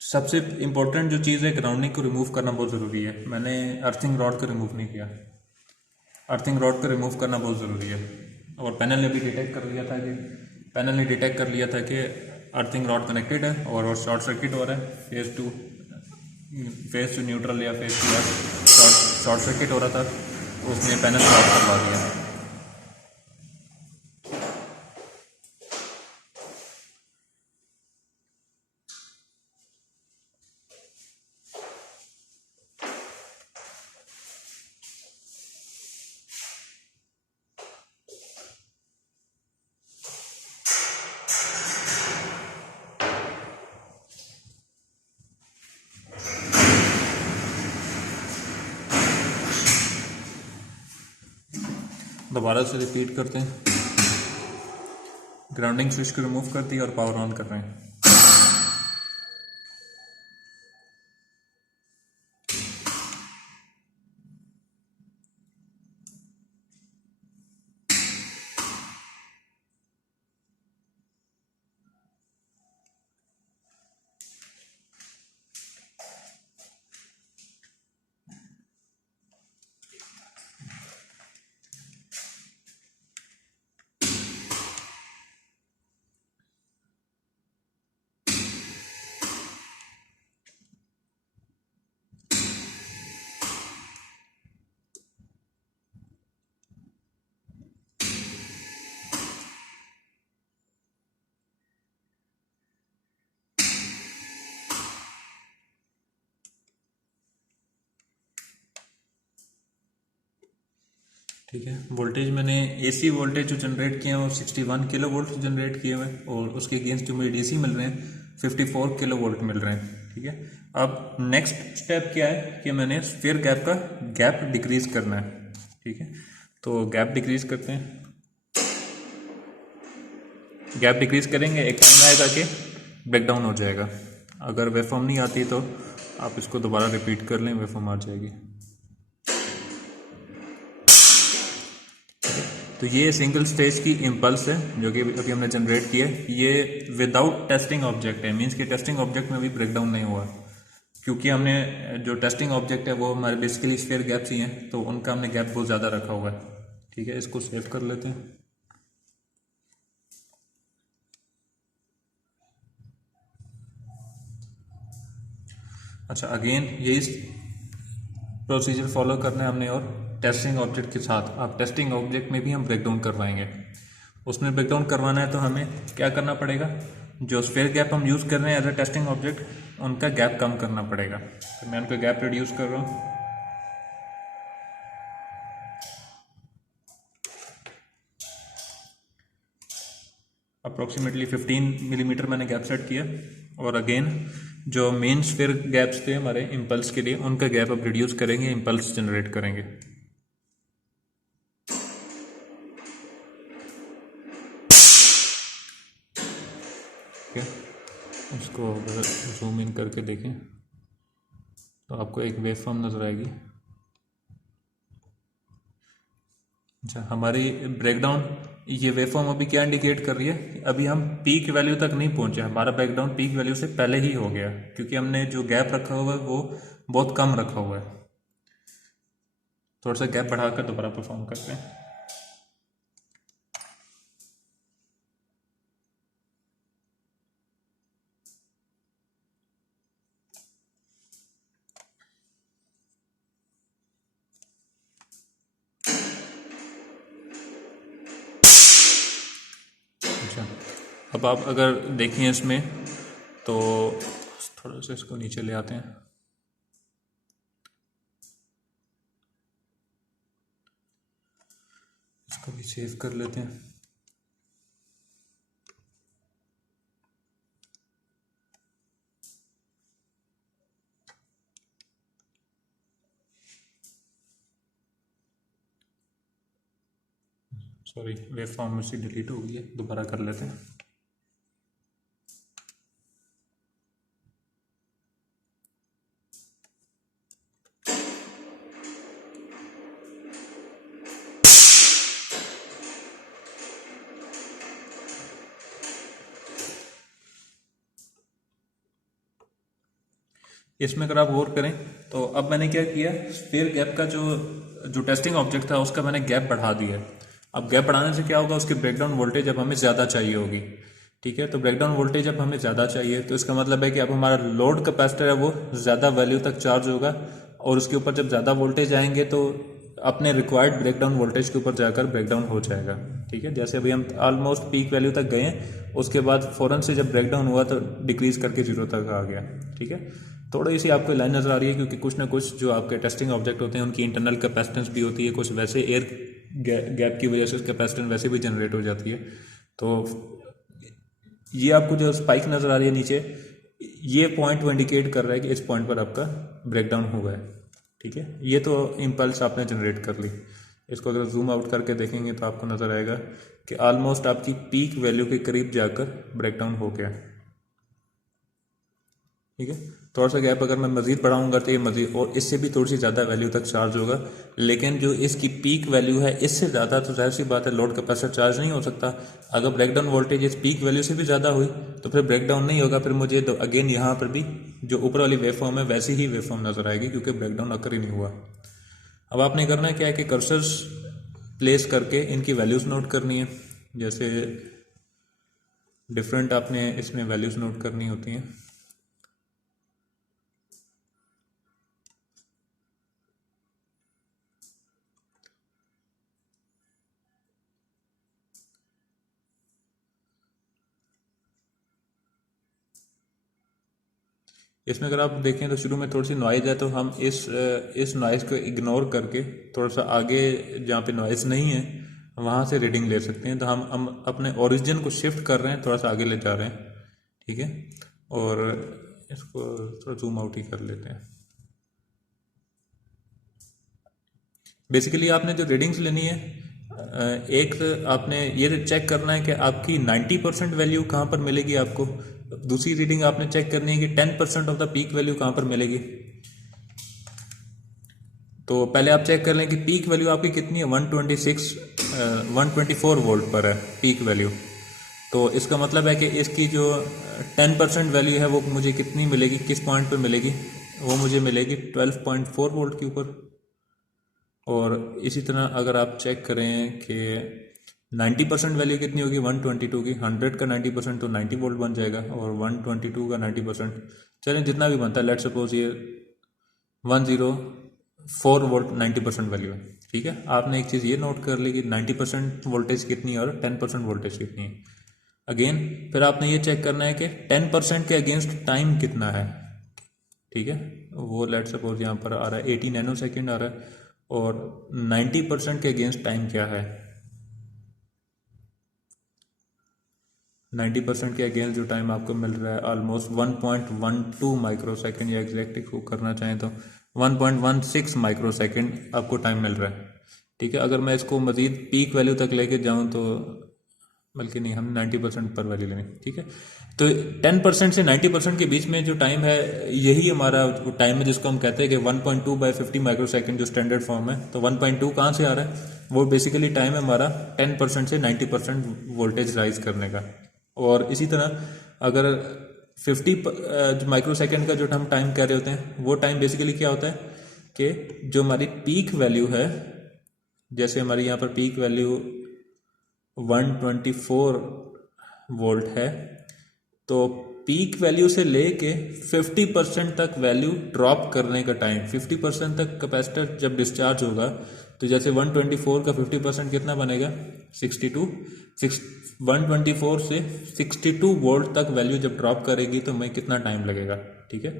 सबसे इम्पोर्टेंट जो चीज़ है, ग्राउंडिंग को रिमूव करना बहुत ज़रूरी है। मैंने अर्थिंग रॉड को रिमूव नहीं किया, अर्थिंग रॉड को रिमूव करना बहुत ज़रूरी है। और पैनल ने भी डिटेक्ट कर लिया था कि अर्थिंग रॉड कनेक्टेड है और शॉर्ट सर्किट हो रहा है, फेज टू न्यूट्रल या फेज टू शॉर्ट सर्किट हो रहा था, तो उसने पैनल को ऑफ करवा दिया। दोबारा से रिपीट करते हैं, ग्राउंडिंग स्विच को रिमूव कर दी और पावर ऑन कर रहे हैं। ठीक है, वोल्टेज मैंने एसी वोल्टेज जो जनरेट किए हैं वो 61 किलो वोल्ट जनरेट किए हुए हैं, और उसके अगेंस्ट जो मुझे डीसी मिल रहे हैं 54 किलो वोल्ट मिल रहे हैं। ठीक है, अब नेक्स्ट स्टेप क्या है कि मैंने स्फीयर गैप का गैप डिक्रीज करना है। ठीक है, तो गैप डिक्रीज करते हैं। गैप डिक्रीज करेंगे, एक टाइम आएगा कि ब्रेकडाउन हो जाएगा। अगर वेवफॉर्म नहीं आती तो आप इसको दोबारा रिपीट कर लें, वेवफॉर्म आ जाएगी। तो ये सिंगल स्टेज की इम्पल्स है जो कि अभी हमने जनरेट किया है। ये विदाउट टेस्टिंग ऑब्जेक्ट है, मींस कि टेस्टिंग ऑब्जेक्ट में भी ब्रेकडाउन नहीं हुआ, क्योंकि हमने जो टेस्टिंग ऑब्जेक्ट है वो हमारे बेसिकली स्फीयर गैप्स ही हैं, तो उनका हमने गैप बहुत ज़्यादा रखा हुआ है। ठीक है, इसको सेव कर लेते हैं। अच्छा, अगेन यही प्रोसीजर फॉलो करना है हमने, और टेस्टिंग ऑब्जेक्ट के साथ आप टेस्टिंग ऑब्जेक्ट में भी हम ब्रेकडाउन करवाएंगे। उसमें ब्रेकडाउन करवाना है तो हमें क्या करना पड़ेगा, जो स्फीयर गैप हम यूज़ कर रहे हैं एज अ टेस्टिंग ऑब्जेक्ट उनका गैप कम करना पड़ेगा। तो मैं उनका गैप रिड्यूस कर रहा हूँ। अप्रोक्सीमेटली 15 मिलीमीटर मैंने गैप सेट किया। और अगेन जो मेन स्फीयर गैप्स थे हमारे इम्पल्स के लिए, उनका गैप अब रिड्यूस करेंगे, इम्पल्स जनरेट करेंगे। ठीक है, इसको अगर जूम इन करके देखें तो आपको एक वेव फॉर्म नज़र आएगी। अच्छा, हमारी ब्रेकडाउन ये वेव फॉर्म अभी क्या इंडिकेट कर रही है, अभी हम पीक वैल्यू तक नहीं पहुंचे, हमारा ब्रेकडाउन पीक वैल्यू से पहले ही हो गया, क्योंकि हमने जो गैप रखा हुआ है वो बहुत कम रखा हुआ है। थोड़ा सा गैप बढ़ाकर दोबारा परफॉर्म करते हैं। अच्छा, अब आप अगर देखें इसमें तो थोड़ा सा इसको नीचे ले आते हैं। इसको भी सेव कर लेते हैं। सॉरी, वेव फॉर्म में से डिलीट हो गई है, दोबारा कर लेते हैं। इसमें अगर आप गौर करें तो अब मैंने क्या किया, स्फीयर गैप का जो टेस्टिंग ऑब्जेक्ट था उसका मैंने गैप बढ़ा दिया है। अब गैप बढ़ाने से क्या होगा, उसकी ब्रेकडाउन वोल्टेज अब हमें ज़्यादा चाहिए होगी। ठीक है, तो ब्रेकडाउन वोल्टेज अब हमें ज़्यादा चाहिए, तो इसका मतलब है कि अब हमारा लोड कैपेसिटर है वो ज़्यादा वैल्यू तक चार्ज होगा, और उसके ऊपर जब ज़्यादा वोल्टेज आएंगे तो अपने रिक्वायर्ड ब्रेकडाउन वोल्टेज के ऊपर जाकर ब्रेकडाउन हो जाएगा। ठीक है, जैसे अभी हम ऑलमोस्ट पीक वैल्यू तक गए हैं, उसके बाद फ़ौरन से जब ब्रेकडाउन हुआ तो डिक्रीज करके 0 तक आ गया। ठीक है, थोड़ी सी आपको लाइन नज़र आ रही है, क्योंकि कुछ ना कुछ जो आपके टेस्टिंग ऑब्जेक्ट होते हैं उनकी इंटरनल कैपेसिटेंस भी होती है, कुछ वैसे एयर गैप की वजह से कैपेसिटेंस वैसे भी जनरेट हो जाती है। तो ये आपको जो स्पाइक नज़र आ रही है नीचे, ये पॉइंट वो इंडिकेट कर रहा है कि इस पॉइंट पर आपका ब्रेकडाउन हुआ है। ठीक है, ये तो इम्पल्स आपने जनरेट कर ली। इसको अगर जूम आउट करके देखेंगे तो आपको नज़र आएगा कि ऑलमोस्ट आपकी पीक वैल्यू के करीब जाकर ब्रेकडाउन हो गया। ठीक है, थोड़ा सा गैप अगर मैं मज़ीद बढ़ाऊंगा तो ये मज़ीद और इससे भी थोड़ी सी ज़्यादा वैल्यू तक चार्ज होगा, लेकिन जो इसकी पीक वैल्यू है इससे ज़्यादा तो जाहिर सी बात है लोड कैपेसिटर चार्ज नहीं हो सकता। अगर ब्रेकडाउन वोल्टेज इस पीक वैल्यू से भी ज़्यादा हुई तो फिर ब्रेकडाउन नहीं होगा, फिर मुझे तो अगेन यहाँ पर भी जो ऊपर वाली वेव फॉर्म है वैसी ही वेव फॉर्म नज़र आएगी, क्योंकि ब्रेकडाउन अकर ही नहीं हुआ। अब आपने करना क्या है कि कर्सर्स प्लेस करके इनकी वैल्यूज़ नोट करनी है, जैसे डिफरेंट आपने इसमें वैल्यूज़ नोट करनी होती हैं। इसमें अगर आप देखें तो शुरू में थोड़ी सी नॉइज़ है, तो हम इस नॉइज़ को इग्नोर करके थोड़ा सा आगे जहाँ पे नॉइज़ नहीं है वहाँ से रीडिंग ले सकते हैं। तो हम अपने ओरिजिन को शिफ्ट कर रहे हैं, थोड़ा सा आगे ले जा रहे हैं। ठीक है, और इसको थोड़ा जूम आउट ही कर लेते हैं। बेसिकली आपने जो रीडिंग्स लेनी है एक आपने ये चेक करना है कि आपकी 90% वैल्यू कहाँ पर मिलेगी आपको। दूसरी रीडिंग आपने चेक करनी है कि 10% ऑफ द पीक वैल्यू कहाँ पर मिलेगी। तो पहले आप चेक कर लें कि पीक वैल्यू आपकी कितनी है। 124 वोल्ट पर है पीक वैल्यू। तो इसका मतलब है कि इसकी जो 10% वैल्यू है वो मुझे कितनी मिलेगी, किस पॉइंट पर मिलेगी, वो मुझे मिलेगी 12.4 वोल्ट के ऊपर। और इसी तरह अगर आप चेक करें कि 90% वैल्यू कितनी होगी 122 की, 100 का 90% तो 90 वोल्ट बन जाएगा, और 122 का 90% चलें जितना भी बनता है, लेट सपोज ये 104 वोल्ट 90% वैल्यू है। ठीक है, आपने एक चीज़ ये नोट कर ली कि 90% वोल्टेज कितनी है और 10% वोल्टेज कितनी है। अगेन फिर आपने ये चेक करना है कि 10% के अगेंस्ट टाइम कितना है। ठीक है, वो लेट सपोज यहाँ पर आ रहा है 80 नैनो सेकेंड आ रहा है, और 90% के अगेंस्ट टाइम क्या है। 90% के अगेंस्ट जो टाइम आपको मिल रहा है ऑलमोस्ट 1.12 माइक्रो सेकेंड, या एग्जैक्टली को करना चाहें तो 1.16 माइक्रो सेकेंड आपको टाइम मिल रहा है। ठीक है, अगर मैं इसको मज़ीद पीक वैल्यू तक लेके जाऊँ तो, बल्कि नहीं, हम 90% पर वैल्यू लेंगे। ठीक है, तो 10% से 90% के बीच में जो टाइम है यही हमारा टाइम है, जिसको हम कहते हैं कि 1.2/50 माइक्रो सेकेंड जो स्टैंडर्ड फॉर्म है। तो 1.2 कहाँ से आ रहा है, वो बेसिकली टाइम है हमारा 10% से 90% वोल्टेज राइज करने का। और इसी तरह अगर 50 माइक्रो सेकेंड का जो हम टाइम कह रहे होते हैं, वो टाइम बेसिकली क्या होता है कि जो हमारी पीक वैल्यू है, जैसे हमारी यहाँ पर पीक वैल्यू 124 वोल्ट है, तो पीक वैल्यू से लेके 50% तक वैल्यू ड्रॉप करने का टाइम, 50% तक कैपेसिटर जब डिस्चार्ज होगा, तो जैसे 124 का 50% कितना बनेगा 62, 124 से 62 वोल्ट तक वैल्यू जब ड्रॉप करेगी तो हमें कितना टाइम लगेगा। ठीक है,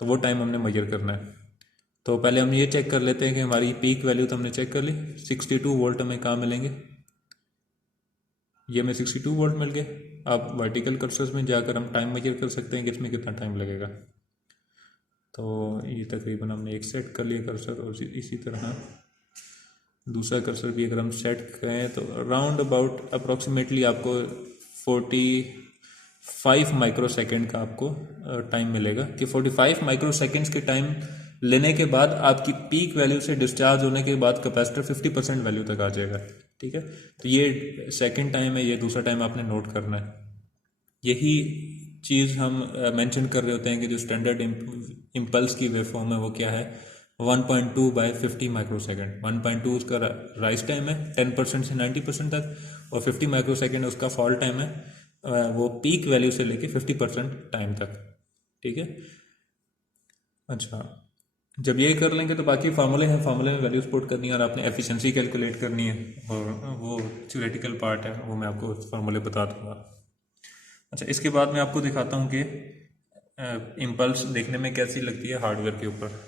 तो वो टाइम हमने मेजर करना है। तो पहले हम ये चेक कर लेते हैं कि हमारी पीक वैल्यू तो हमने चेक कर ली, 62 वोल्ट हमें कहाँ मिलेंगे। ये हमें 62 वोल्ट मिल गए। अब वर्टिकल कर्सर्स में जाकर हम टाइम मेजर कर सकते हैं कि इसमें कितना टाइम लगेगा। तो ये तकरीबन हमने एक सेट कर लिया कर्सर, और इसी तरह दूसरा कर्सर भी अगर हम सेट करें तो अराउंड अबाउट अप्रोक्सीमेटली आपको 45 माइक्रो सेकेंड का आपको टाइम मिलेगा, कि 45 माइक्रो सेकेंड्स के टाइम लेने के बाद आपकी पीक वैल्यू से डिस्चार्ज होने के बाद कैपेसिटर 50% वैल्यू तक आ जाएगा। ठीक है, तो ये सेकंड टाइम है, ये दूसरा टाइम आपने नोट करना है। यही चीज़ हम मेंशन कर रहे होते हैं कि जो स्टैंडर्ड इम्पल्स की वेव फॉर्म है वो क्या है, 1.2/50 माइक्रो सेकेंड। 1.2 उसका राइज टाइम है 10% से 90% तक, और 50 माइक्रो सेकेंड उसका फॉल टाइम है, वो पीक वैल्यू से लेके 50% टाइम तक। ठीक है, अच्छा, जब ये कर लेंगे तो बाकी फार्मूले हैं, फार्मूले में वैल्यूज पुट करनी है और आपने एफिशिएंसी कैलकुलेट करनी है, और वो थ्योरेटिकल पार्ट है, वो मैं आपको फार्मूले बता दूंगा। अच्छा, इसके बाद मैं आपको दिखाता हूँ कि इम्पल्स देखने में कैसी लगती है हार्डवेयर के ऊपर।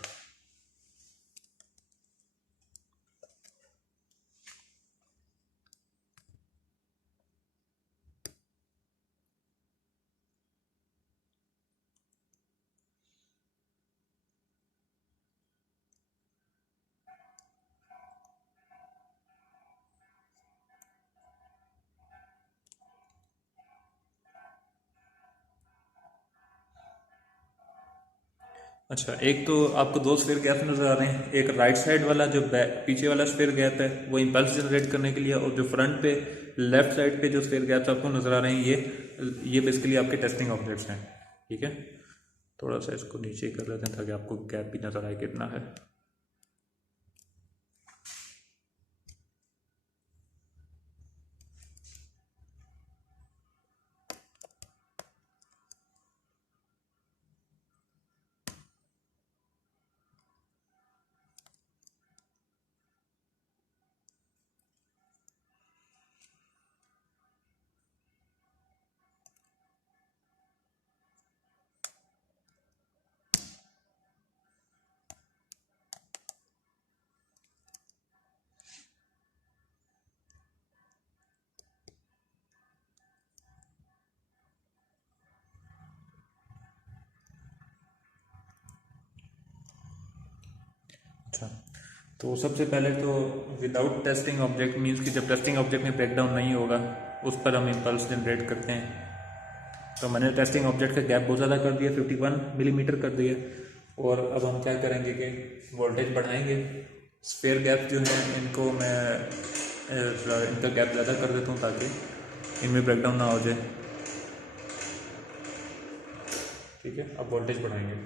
अच्छा, एक तो आपको दो स्फीयर गैप नजर आ रहे हैं। एक राइट साइड वाला जो पीछे वाला स्फीयर गैप है वो इम्पल्स जनरेट करने के लिए, और जो फ्रंट पे लेफ्ट साइड पे जो स्फीयर गैप्स आपको नजर आ रहे हैं ये बेसिकली आपके टेस्टिंग ऑब्जेक्ट्स हैं। ठीक है, थोड़ा सा इसको नीचे कर लेते हैं ताकि आपको गैप भी नजर आए कितना है। अच्छा, तो सबसे पहले तो विदाउट टेस्टिंग ऑब्जेक्ट मीन्स कि जब टेस्टिंग ऑब्जेक्ट में ब्रेकडाउन नहीं होगा उस पर हम इम्पल्स जनरेट करते हैं। तो मैंने टेस्टिंग ऑब्जेक्ट का गैप बहुत ज़्यादा कर दिया, 51 मिलीमीटर कर दिया। और अब हम क्या करेंगे कि वोल्टेज बढ़ाएंगे। स्फेयर गैप जो है इनको मैं इनका गैप ज़्यादा कर देता हूँ ताकि इनमें ब्रेकडाउन ना हो जाए। ठीक है, अब वोल्टेज बढ़ाएंगे।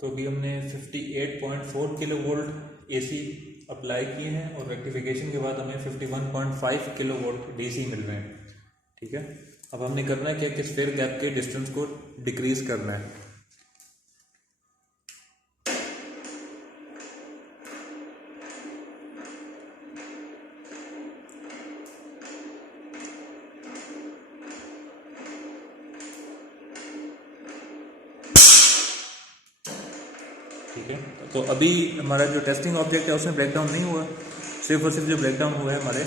तो अभी हमने 58.4 किलो वोल्ट AC अप्लाई किए हैं और रेक्टिफिकेशन के बाद हमें 51.5 किलो वोल्ट DC मिल रहे हैं। ठीक है, अब हमने करना है क्या कि स्फीयर गैप के डिस्टेंस को डिक्रीज करना है। ठीक है, तो अभी हमारा जो टेस्टिंग ऑब्जेक्ट है उसमें ब्रेकडाउन नहीं हुआ, सिर्फ और सिर्फ जो ब्रेकडाउन हुआ है हमारे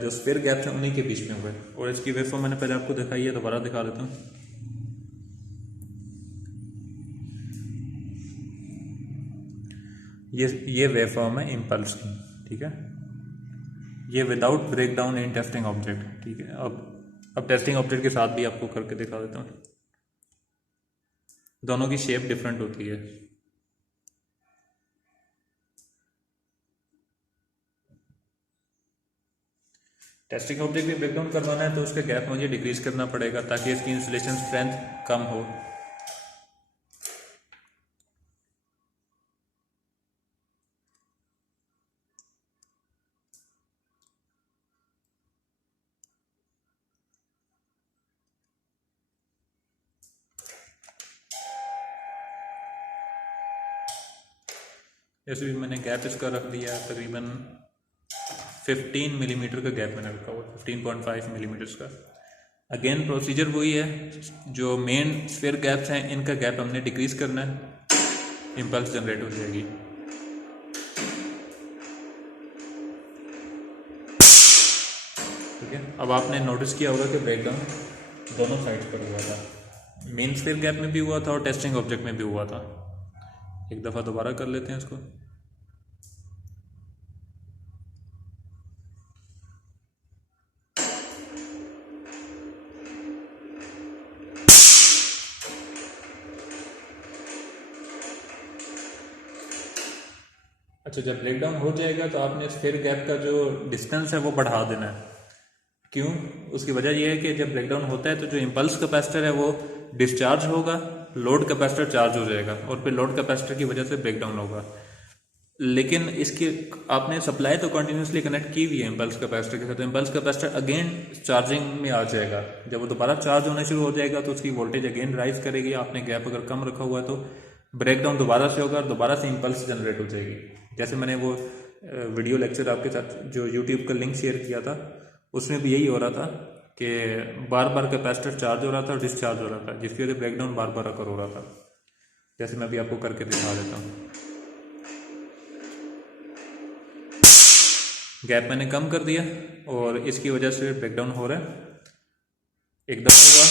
जो स्फीयर गैप्स हैं उन्हीं के बीच में हुआ है। और इसकी वेवफॉर्म मैंने पहले आपको दिखाई है, दोबारा दिखा देता हूँ। ये वेवफॉर्म है इम्पल्स की। ठीक है, ये without breakdown in testing object. ठीक है, अब टेस्टिंग ऑब्जेक्ट के साथ भी आपको करके दिखा देता हूँ। दोनों की शेप डिफरेंट होती है। टेस्टिंग ऑब्जेक्ट भी ब्रेकडाउन करवाना है तो उसका गैप मुझे डिक्रीज करना पड़ेगा ताकि इसकी इंसुलेशन स्ट्रेंथ कम हो। जैसे भी मैंने गैप इसका रख दिया तकरीबन 15 मिलीमीटर का गैप मैंने रखा हुआ, 15.5 मिलीमीटर का। अगेन प्रोसीजर वही है, जो मेन स्फीयर गैप्स हैं इनका गैप हमने डिक्रीज करना है, इम्पल्स जनरेट हो जाएगी। ठीक है, अब आपने नोटिस किया होगा कि ब्रेकडाउन दोनों साइड्स पर हुआ था, मेन स्फीयर गैप में भी हुआ था और टेस्टिंग ऑब्जेक्ट में भी हुआ था। एक दफ़ा दोबारा कर लेते हैं इसको। अच्छा, जब ब्रेकडाउन हो जाएगा तो आपने स्फीयर गैप का जो डिस्टेंस है वो बढ़ा देना है। क्यों? उसकी वजह यह है कि जब ब्रेकडाउन होता है तो जो इम्पल्स कैपेसिटर है वो डिस्चार्ज होगा, लोड कैपेसिटर चार्ज हो जाएगा और फिर लोड कैपेसिटर की वजह से ब्रेकडाउन होगा। लेकिन इसकी आपने सप्लाई तो कंटिन्यूसली कनेक्ट की हुई है इम्पल्स कैपेसिटर के साथ, तो इम्पल्स कैपेसिटर अगेन चार्जिंग में आ जाएगा। जब वो दोबारा चार्ज होना शुरू हो जाएगा तो उसकी वोल्टेज अगेन राइज करेगी। आपने गैप अगर कम रखा हुआ है तो ब्रेकडाउन दोबारा से होगा और दोबारा से इम्पल्स जनरेट हो जाएगी। जैसे मैंने वो वीडियो लेक्चर आपके साथ जो यूट्यूब का लिंक शेयर किया था उसमें भी यही हो रहा था कि बार बार कैपेसिटर चार्ज हो रहा था और डिस्चार्ज हो रहा था, जिसकी वजह से ब्रेकडाउन बार बार अकर हो रहा था। जैसे मैं अभी आपको करके दिखा देता हूँ। गैप मैंने कम कर दिया और इसकी वजह से ब्रेकडाउन हो रहा है। एक दफ़ा हुआ,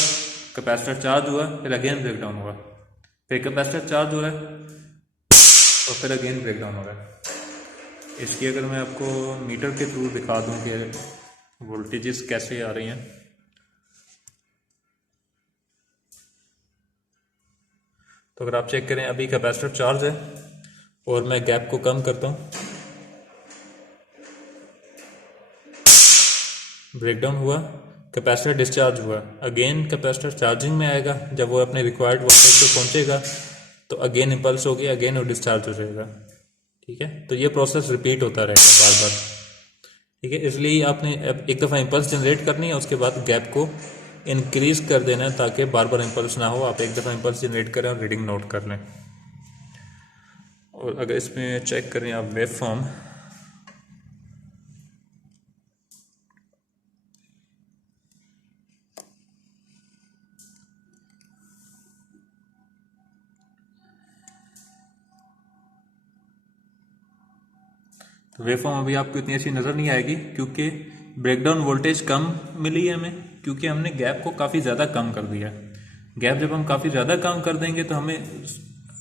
कैपेसिटर चार्ज हुआ, फिर अगेन ब्रेकडाउन हुआ, फिर कैपेसिटर चार्ज हो रहा है और फिर अगेन ब्रेकडाउन हो रहा है। इसकी अगर मैं आपको मीटर के थ्रू दिखा दूं कि वोल्टेजेस कैसे आ रही हैं, तो अगर आप चेक करें अभी कैपेसिटर चार्ज है और मैं गैप को कम करता हूँ, ब्रेकडाउन हुआ, कैपेसिटर डिस्चार्ज हुआ, अगेन कैपेसिटर चार्जिंग में आएगा। जब वो अपने रिक्वायर्ड वोल्टेज पे पहुंचेगा तो अगेन इम्पल्स होगी, अगेन वो डिस्चार्ज हो जाएगा। ठीक है, तो ये प्रोसेस रिपीट होता रहेगा बार बार। ठीक है, इसलिए आपने एक दफ़ा इम्पल्स जनरेट करनी है, उसके बाद गैप को इंक्रीज कर देना है ताकि बार बार इम्पल्स ना हो। आप एक दफ़ा इम्पल्स जनरेट करें और रीडिंग नोट कर लें। और अगर इसमें चेक करें आप वेव फॉर्म, तो वेव फॉर्म अभी आपको इतनी अच्छी नज़र नहीं आएगी क्योंकि ब्रेकडाउन वोल्टेज कम मिली है हमें, क्योंकि हमने गैप को काफ़ी ज़्यादा कम कर दिया। गैप जब हम काफ़ी ज़्यादा कम कर देंगे तो हमें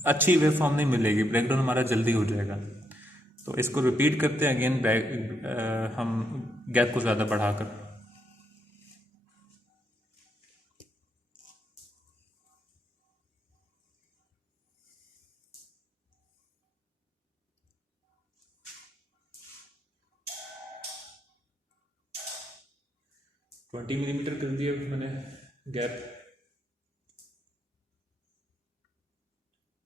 अच्छी वेव फॉर्म नहीं मिलेगी, ब्रेकडाउन हमारा जल्दी हो जाएगा। तो इसको रिपीट करते हैं अगेन, हम गैप को ज़्यादा बढ़ाकर। ट्वेंटी मिलीमीटर कर दिया मैंने गैप।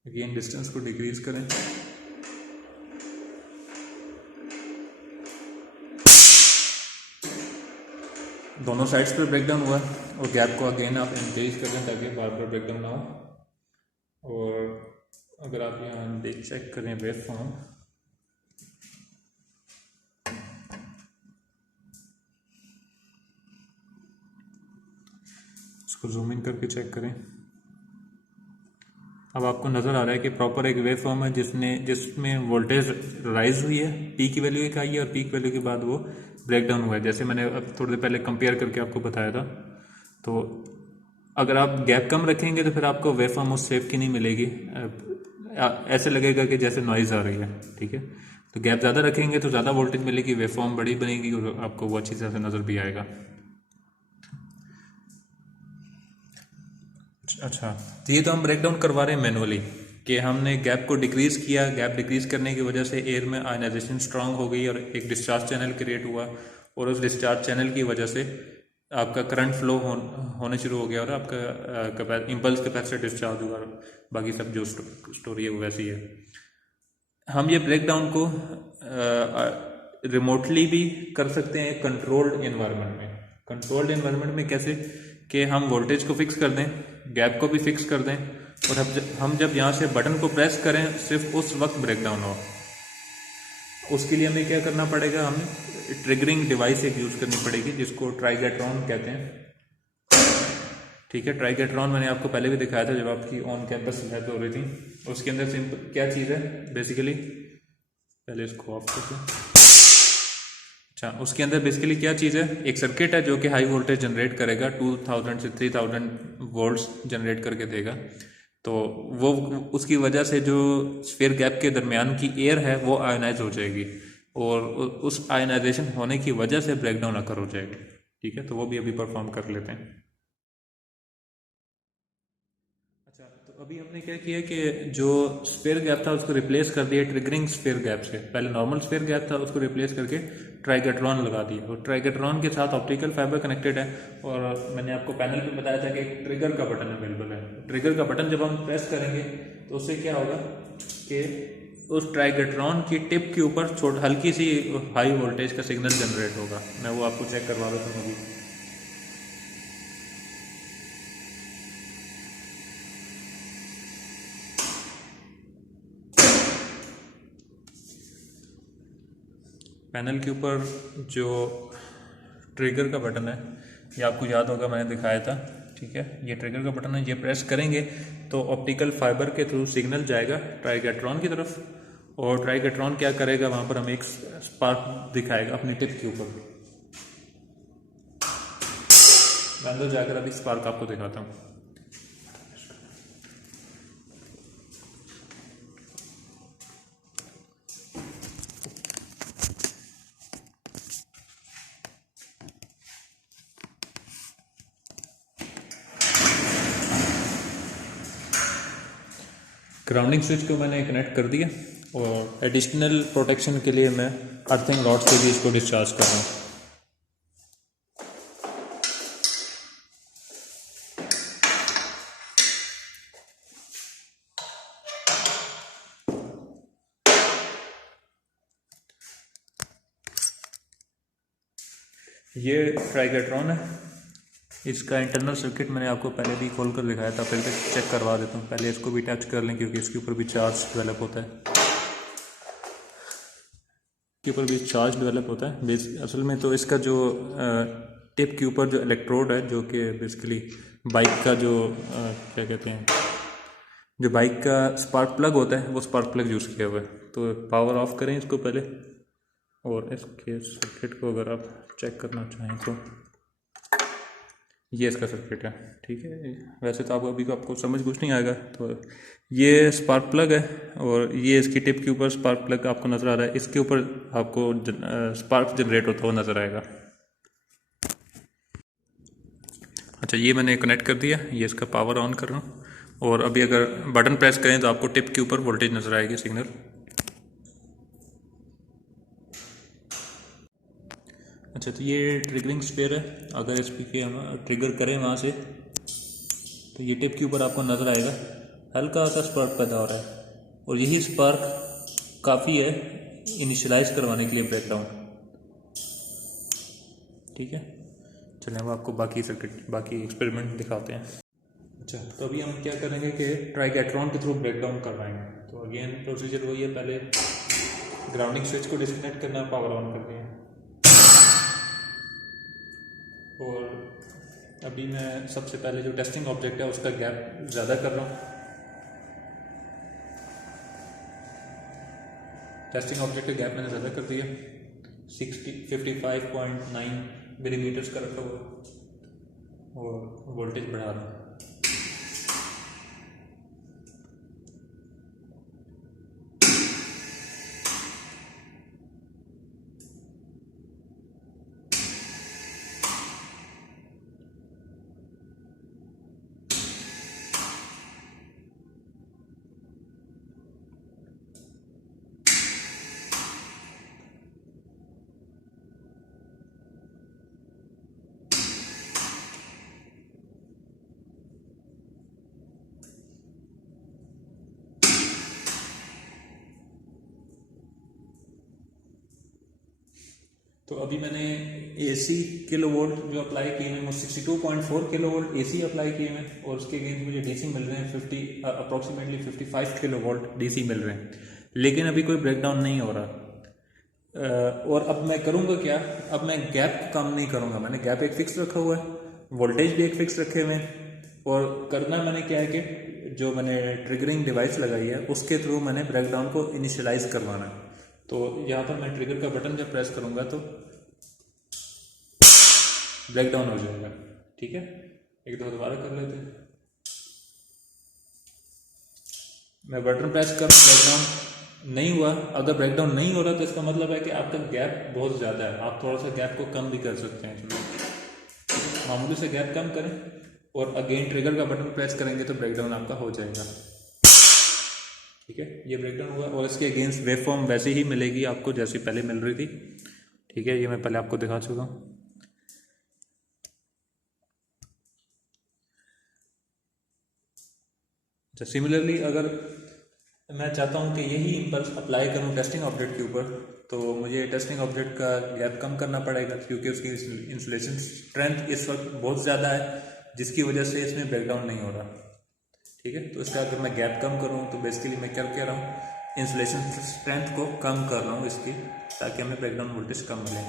अगेन डिस्टेंस को डिक्रीज करें। दोनों साइड्स पर ब्रेकडाउन हुआ और गैप को अगेन आप इंक्रीज कर दें ताकि बार बार ब्रेकडाउन ना हो। और अगर आप यहाँ देख चेक करें वेव फॉर्म, इसको जूम इन करके चेक करें। अब आपको नज़र आ रहा है कि प्रॉपर एक वेव फॉर्म है जिसमें वोल्टेज राइज हुई है, पी की वैल्यू एक आई है और पीक वैल्यू के बाद वो ब्रेकडाउन हुआ है, जैसे मैंने अब थोड़ी देर पहले कंपेयर करके आपको बताया था। तो अगर आप गैप कम रखेंगे तो फिर आपको वेव फॉर्म उस शेप की नहीं मिलेगी, ऐसे लगेगा कि जैसे नॉइज़ आ रही है। ठीक है, तो गैप ज़्यादा रखेंगे तो ज़्यादा वोल्टेज मिलेगी, वेव फॉर्म बड़ी बनेगी और आपको वो अच्छी तरह से नज़र भी आएगा। अच्छा, तो ये तो हम ब्रेक डाउन करवा रहे हैं मैनुअली, कि हमने गैप को डिक्रीज़ किया। गैप डिक्रीज़ करने की वजह से एयर में आयनाइजेशन स्ट्रांग हो गई और एक डिस्चार्ज चैनल क्रिएट हुआ, और उस डिस्चार्ज चैनल की वजह से आपका करंट फ्लो होने शुरू हो गया और आपका इम्पल्स कैपेसिटर डिस्चार्ज हुआ। बाकी सब जो स्टोरी है वो वैसी है। हम ये ब्रेक डाउन को रिमोटली भी कर सकते हैं कंट्रोल्ड इन्वायरमेंट में। कंट्रोल्ड इन्वायरमेंट में कैसे, कि हम वोल्टेज को फिक्स कर दें, गैप को भी फिक्स कर दें, और हम जब यहाँ से बटन को प्रेस करें सिर्फ उस वक्त ब्रेक डाउन हो। उसके लिए हमें क्या करना पड़ेगा, हमें ट्रिगरिंग डिवाइस एक यूज़ करनी पड़ेगी जिसको ट्राइगेट्रॉन कहते हैं। ठीक है, ट्राइगेट्रॉन मैंने आपको पहले भी दिखाया था जब आपकी ऑन कैंपस लैब हो रही थी। उसके अंदर सिंपल क्या चीज़ है बेसिकली, पहले इसको ऑफ करते। अच्छा, उसके अंदर बेसिकली क्या चीज़ है, एक सर्किट है जो कि हाई वोल्टेज जनरेट करेगा, 2000 से 3000 वोल्ट्स जनरेट करके देगा। तो वो उसकी वजह से जो स्फीयर गैप के दरमियान की एयर है वो आयोनाइज हो जाएगी, और उस आयोनाइजेशन होने की वजह से ब्रेकडाउन अकर हो जाएगा। ठीक है, तो वो भी अभी परफॉर्म कर लेते हैं। अच्छा, तो अभी हमने क्या किया कि जो स्फीयर गैप था उसको रिप्लेस कर दिया ट्रिगरिंग स्फीयर गैप से। पहले नॉर्मल स्फीयर गैप था, उसको रिप्लेस करके ट्राइगेट्रॉन लगा दिया, और ट्राइगेट्रॉन के साथ ऑप्टिकल फाइबर कनेक्टेड है। और मैंने आपको पैनल पे बताया था कि एक ट्रिगर का बटन अवेलेबल है। ट्रिगर का बटन जब हम प्रेस करेंगे तो उससे क्या होगा कि उस ट्राइगेट्रॉन की टिप के ऊपर हल्की सी हाई वोल्टेज का सिग्नल जनरेट होगा। मैं वो आपको चेक करवा देता हूँ अभी। पैनल के ऊपर जो ट्रिगर का बटन है, ये आपको याद होगा मैंने दिखाया था। ठीक है, ये ट्रिगर का बटन है, ये प्रेस करेंगे तो ऑप्टिकल फाइबर के थ्रू सिग्नल जाएगा ट्राइगेट्रॉन की तरफ, और ट्राइगेट्रॉन क्या करेगा, वहाँ पर हमें एक स्पार्क दिखाएगा अपनी टिप के ऊपर। मैं अंदर जाकर अभी स्पार्क आपको दिखाता हूँ। ग्राउंडिंग स्विच को मैंने कनेक्ट कर दिया, और एडिशनल प्रोटेक्शन के लिए मैं अर्थिंग रॉड से भी इसको डिस्चार्ज कर रहा हूँ। ये ट्राइगेट्रॉन है, इसका इंटरनल सर्किट मैंने आपको पहले भी खोल कर दिखाया था, पहले चेक करवा देता हूँ। पहले इसको भी टच कर लें क्योंकि इसके ऊपर भी चार्ज डेवलप होता है, के ऊपर भी चार्ज डेवलप होता है बेस। असल में तो इसका जो टिप के ऊपर जो इलेक्ट्रोड है, जो कि बेसिकली बाइक का जो क्या कहते हैं, जो बाइक का स्पार्क प्लग होता है, वो स्पार्क प्लग यूज़ किया हुआ है। तो पावर ऑफ करें इसको पहले, और इसके सर्किट को अगर आप चेक करना चाहें तो ये इसका सर्किट है, ठीक है। वैसे तो आपको अभी को आपको समझ कुछ नहीं आएगा। तो ये स्पार्क प्लग है और ये इसकी टिप के ऊपर स्पार्क प्लग आपको नज़र आ रहा है, इसके ऊपर आपको स्पार्क जनरेट होता हुआ नज़र आएगा। अच्छा, ये मैंने कनेक्ट कर दिया, ये इसका पावर ऑन कर रहा हूँ, और अभी अगर बटन प्रेस करें तो आपको टिप के ऊपर वोल्टेज नज़र आएगी, सिग्नल। अच्छा, तो ये ट्रिगरिंग स्पेयर है, अगर इस पर हम ट्रिगर करें वहाँ से तो ये टिप के ऊपर आपको नज़र आएगा, हल्का सा स्पार्क पैदा हो रहा है, और यही स्पार्क काफ़ी है इनिशियलाइज करवाने के लिए ब्रेकडाउन, ठीक है। चलें अब आपको बाकी सर्किट, बाकी एक्सपेरिमेंट दिखाते हैं। अच्छा, तो अभी हम क्या करेंगे कि ट्राइगेट्रॉन के थ्रू ब्रेकडाउन करवाएंगे। तो अगेन प्रोसीजर वही है, पहले ग्राउंडिंग स्विच को डिस्कनेक्ट करना, पावर ऑन कर दिया, और अभी मैं सबसे पहले जो टेस्टिंग ऑब्जेक्ट है उसका गैप ज़्यादा कर रहा हूँ। टेस्टिंग ऑब्जेक्ट का गैप मैंने ज़्यादा कर दिया, 55.9 मिलीमीटर्स का रखा हुआ, और वोल्टेज बढ़ा रहा हूँ। तो अभी मैंने AC किलो वोल्ट जो अप्लाई किए हैं वो 62.4 किलो वोल्ट AC अप्लाई किए हैं, और उसके अगेंस्ट मुझे DC मिल रहे हैं 50 अप्रॉक्सीमेटली 55 किलो वोल्ट DC मिल रहे हैं, लेकिन अभी कोई ब्रेकडाउन नहीं हो रहा। और अब मैं करूँगा क्या, अब मैं गैप कम नहीं करूँगा, मैंने गैप एक फिक्स रखा हुआ है, वोल्टेज भी एक फिक्स रखे हुए हैं, और करना मैंने क्या है कि जो मैंने ट्रिगरिंग डिवाइस लगाई है उसके थ्रू मैंने ब्रेकडाउन को इनिशियलाइज करवाना है। तो यहाँ पर मैं ट्रिगर का बटन जब प्रेस करूँगा तो ब्रेकडाउन हो जाएगा, ठीक है। एक दो दोबारा कर लेते हैं, मैं बटन प्रेस कर, ब्रेकडाउन नहीं हुआ। अगर ब्रेकडाउन नहीं हो रहा तो इसका मतलब है कि आपका गैप बहुत ज़्यादा है, आप थोड़ा सा गैप को कम भी कर सकते हैं। चलो मामूली से गैप कम करें, और अगेन ट्रिगर का बटन प्रेस करेंगे तो ब्रेकडाउन आपका हो जाएगा, ठीक है। ये ब्रेकडाउन हुआ, और इसके अगेंस्ट वेव फॉर्म वैसे ही मिलेगी आपको जैसी पहले मिल रही थी, ठीक है। ये मैं पहले आपको दिखा चुका हूँ। अच्छा, सिमिलरली अगर मैं चाहता हूँ कि यही इम्पल्स अप्लाई करूँ टेस्टिंग ऑब्जेक्ट के ऊपर, तो मुझे टेस्टिंग ऑब्जेक्ट का गैप कम करना पड़ेगा, क्योंकि उसकी इंसुलेशन स्ट्रेंथ इस वक्त बहुत ज़्यादा है, जिसकी वजह से इसमें ब्रेकडाउन नहीं हो रहा, ठीक है। तो इसका अगर मैं गैप कम करूँ तो बेसिकली मैं क्या कह रहा हूँ, इंसुलेशन स्ट्रेंथ को कम कर रहा हूँ इसकी, ताकि हमें ब्रेकडाउन वोल्टेज कम मिले।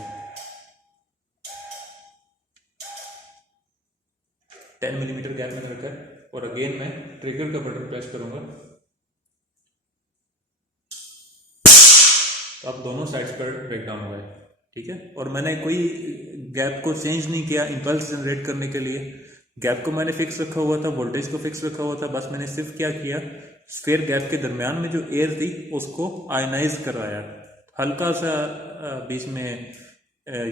10 मिलीमीटर गैप मैंने रखा है, और अगेन मैं ट्रिगर का बटन प्रेस करूँगा तो आप दोनों साइड्स पर ब्रेकडाउन हो गए, ठीक है। और मैंने कोई गैप को चेंज नहीं किया इम्पल्स जनरेट करने के लिए, गैप को मैंने फिक्स रखा हुआ था, वोल्टेज को फिक्स रखा हुआ था, बस मैंने सिर्फ क्या किया, स्फीयर गैप के दरमियान में जो एयर थी उसको आयनाइज करवाया, हल्का सा बीच में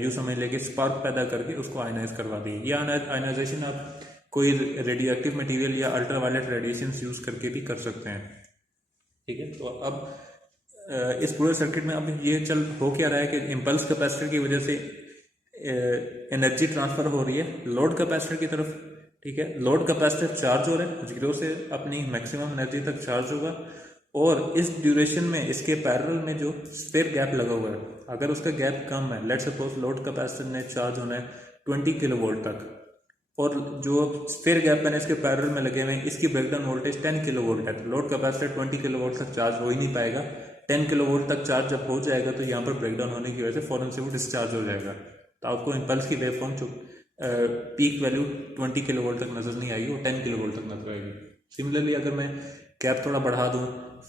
यूँ समझ लेके स्पार्क पैदा करके उसको आयनाइज करवा दी। ये आयनाइजेशन आप कोई रेडियोएक्टिव मटेरियल या अल्ट्रावायलेट रेडिएशन यूज़ करके भी कर सकते हैं, ठीक है। तो अब इस पूरे सर्किट में अब ये चल हो क्या रहा है कि इम्पल्स कैपेसिटर की वजह से एनर्जी ट्रांसफ़र हो रही है लोड कैपेसिटर की तरफ, ठीक है। लोड कैपेसिटर चार्ज हो रहा है, जीरो से अपनी मैक्सिमम एनर्जी तक चार्ज होगा, और इस ड्यूरेशन में इसके पैरेलल में जो स्पेयर गैप लगा हुआ है, अगर उसका गैप कम है, लेट्स सपोज लोड कैपेसिटर ने चार्ज होना है 20 किलो वोल्ट तक, और जो स्पेयर गैप मैंने इसके पैरेलल में लगे हुए हैं, इसकी ब्रेकडाउन वोल्टेज 10 किलो वोल्ट है, तो लोड कैपेसिटर 20 किलो वोल्ट तक चार्ज हो ही नहीं पाएगा। 10 किलो वोल्ट तक चार्ज जब हो जाएगा तो यहाँ पर ब्रेकडाउन होने की वजह से फौरन से वो डिस्चार्ज हो जाएगा, तो आपको इम्पल्स की वेव फॉर्म जो पीक वैल्यू 20 किलो वोल्ट तक नजर नहीं आएगी, वो 10 किलो वोल्ट तक नजर आएगी। सिमिलरली अगर मैं गैप थोड़ा बढ़ा दूँ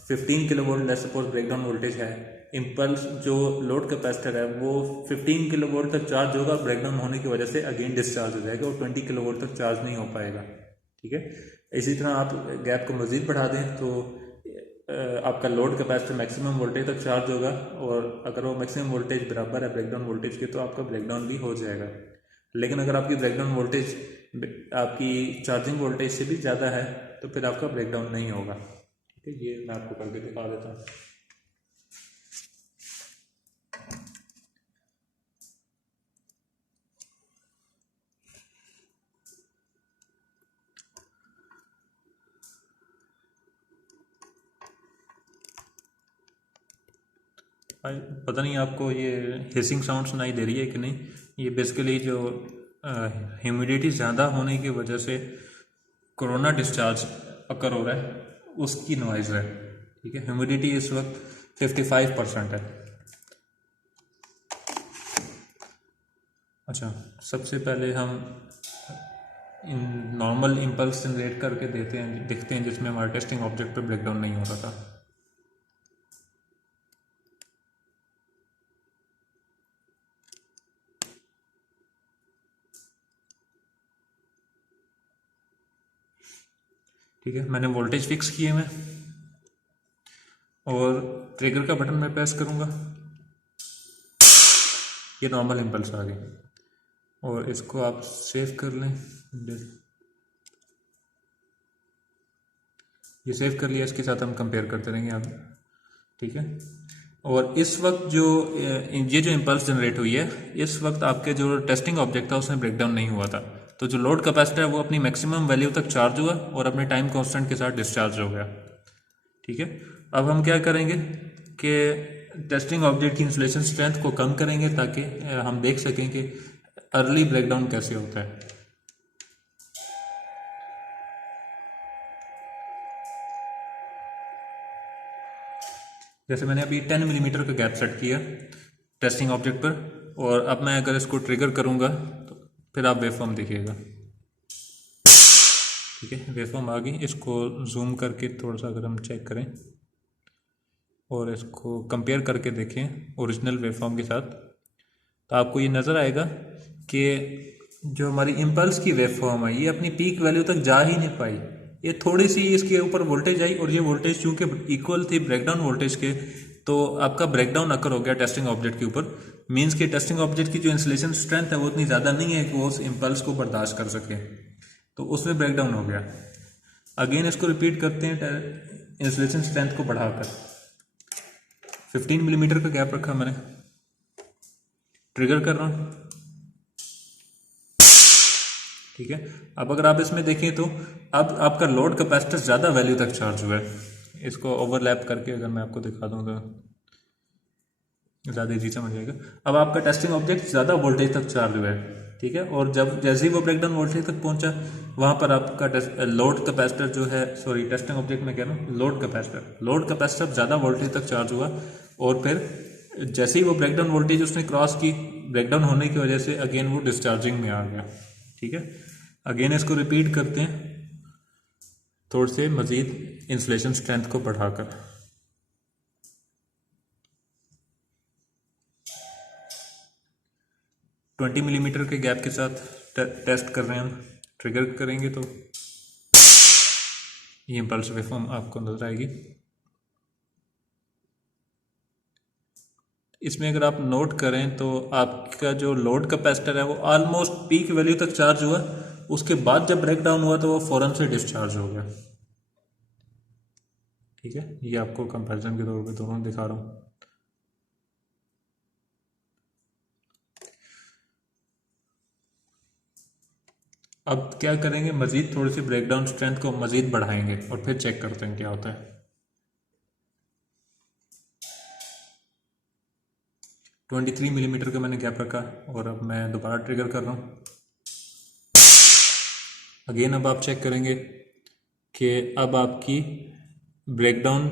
15 kilo volt, let's suppose breakdown voltage है, इम्पल्स जो लोड कैपेसिटर है वो 15 किलो वोल्ट तक चार्ज होगा, ब्रेकडाउन होने की वजह से अगेन डिस्चार्ज हो जाएगा और 20 किलो वोल्ट तक चार्ज नहीं हो पाएगा। ठीक है, इसी तरह आप गैप को मज़ीद बढ़ा दें तो आपका लोड कैपेसिटर मैक्सिमम वोल्टेज तक चार्ज होगा, और अगर वो मैक्सिमम वोल्टेज बराबर है ब्रेकडाउन वोल्टेज के तो आपका ब्रेकडाउन भी हो जाएगा। लेकिन अगर आपकी ब्रेकडाउन वोल्टेज आपकी चार्जिंग वोल्टेज से भी ज़्यादा है तो फिर आपका ब्रेकडाउन नहीं होगा। ठीक है, ये मैं आपको करके दिखा देता हूँ। पता नहीं आपको ये हिसिंग साउंड सुनाई दे रही है कि नहीं, ये बेसिकली जो ह्यूमिडिटी ज़्यादा होने की वजह से कोरोना डिस्चार्ज अकर हो रहा है उसकी नॉइज़ है। ठीक है, ह्यूमिडिटी इस वक्त 55% है। अच्छा, सबसे पहले हम नॉर्मल इम्पल्स जनरेट करके देखते हैं जिसमें हमारे टेस्टिंग ऑब्जेक्ट पर ब्रेकडाउन नहीं हो रहा था। ठीक है, मैंने वोल्टेज फिक्स किए मैं, और ट्रिगर का बटन मैं प्रेस करूंगा, ये नॉर्मल इम्पल्स आ गई, और इसको आप सेव कर लें। ये सेव कर लिया, इसके साथ हम कंपेयर करते रहेंगे आगे। ठीक है, और इस वक्त जो ये जो इम्पल्स जनरेट हुई है, इस वक्त आपके जो टेस्टिंग ऑब्जेक्ट था उसमें ब्रेकडाउन नहीं हुआ था, तो जो लोड कैपेसिटर है वो अपनी मैक्सिमम वैल्यू तक चार्ज हुआ और अपने टाइम कांस्टेंट के साथ डिस्चार्ज हो गया। ठीक है, अब हम क्या करेंगे कि टेस्टिंग ऑब्जेक्ट की इंसुलेशन स्ट्रेंथ को कम करेंगे ताकि हम देख सकें कि अर्ली ब्रेकडाउन कैसे होता है। जैसे मैंने अभी 10 मिलीमीटर का गैप सेट किया टेस्टिंग ऑब्जेक्ट पर, और अब मैं अगर इसको ट्रिगर करूंगा तो फिर आप वेवफॉर्म देखिएगा। ठीक है, वेवफॉर्म आ गई, इसको जूम करके थोड़ा सा अगर हम चेक करें और इसको कंपेयर करके देखें ओरिजिनल वेवफॉर्म के साथ, तो आपको ये नज़र आएगा कि जो हमारी इम्पल्स की वेवफॉर्म है ये अपनी पीक वैल्यू तक जा ही नहीं पाई, ये थोड़ी सी इसके ऊपर वोल्टेज आई, और ये वोल्टेज चूंकि इक्वल थी ब्रेकडाउन वोल्टेज के, तो आपका ब्रेकडाउन अकर हो गया टेस्टिंग ऑब्जेक्ट के ऊपर। मींस कि टेस्टिंग ऑब्जेक्ट की जो इंसुलेशन स्ट्रेंथ है वो इतनी ज़्यादा नहीं है कि वो उस इम्पल्स को बर्दाश्त कर सके, तो उसमें ब्रेकडाउन हो गया। अगेन इसको रिपीट करते हैं, इंसुलेशन स्ट्रेंथ को बढ़ाकर 15 मिलीमीटर का गैप रखा मैंने, ट्रिगर कर रहा हूँ। ठीक है, अब अगर आप इसमें देखें तो अब आपका लोड कैपेसिटर ज़्यादा वैल्यू तक चार्ज हुआ है। इसको ओवरलैप करके अगर मैं आपको दिखा दूँ तो ज़्यादा इजी समझ जाएगा। अब आपका टेस्टिंग ऑब्जेक्ट ज़्यादा वोल्टेज तक चार्ज हुआ है। ठीक है, और जब जैसे ही वो ब्रेकडाउन वोल्टेज तक पहुंचा, वहाँ पर आपका लोड कैपेसिटर जो है, सॉरी टेस्टिंग ऑब्जेक्ट में कह रहा हूँ, लोड कैपेसिटर ज़्यादा वोल्टेज तक चार्ज हुआ, और फिर जैसे ही वो ब्रेकडाउन वोल्टेज उसने क्रॉस की, ब्रेकडाउन होने की वजह से अगेन वो डिस्चार्जिंग में आ गया। ठीक है, अगेन इसको रिपीट करते हैं थोड़े से मज़ीद इंसुलेशन स्ट्रेंथ को बढ़ाकर। ट्वेंटी मिलीमीटर के गैप के साथ टेस्ट कर रहे हैं हम, ट्रिगर करेंगे तो ये इम्पल्स वेवफॉर्म आपको नजर आएगी। इसमें अगर आप नोट करें तो आपका जो लोड कैपेसिटर है वो ऑलमोस्ट पीक वैल्यू तक चार्ज हुआ, उसके बाद जब ब्रेक डाउन हुआ तो वो फौरन से डिस्चार्ज हो गया। ठीक है, ये आपको कंपैरिजन के तौर पे दोनों दिखा रहा हूँ। अब क्या करेंगे, मज़ीद थोड़ी सी ब्रेकडाउन स्ट्रेंथ को मज़ीद बढ़ाएंगे और फिर चेक करते हैं क्या होता है। 23 मिलीमीटर का मैंने गैप रखा और अब मैं दोबारा ट्रिगर कर रहा हूँ। अगेन अब आप चेक करेंगे कि अब आपकी ब्रेकडाउन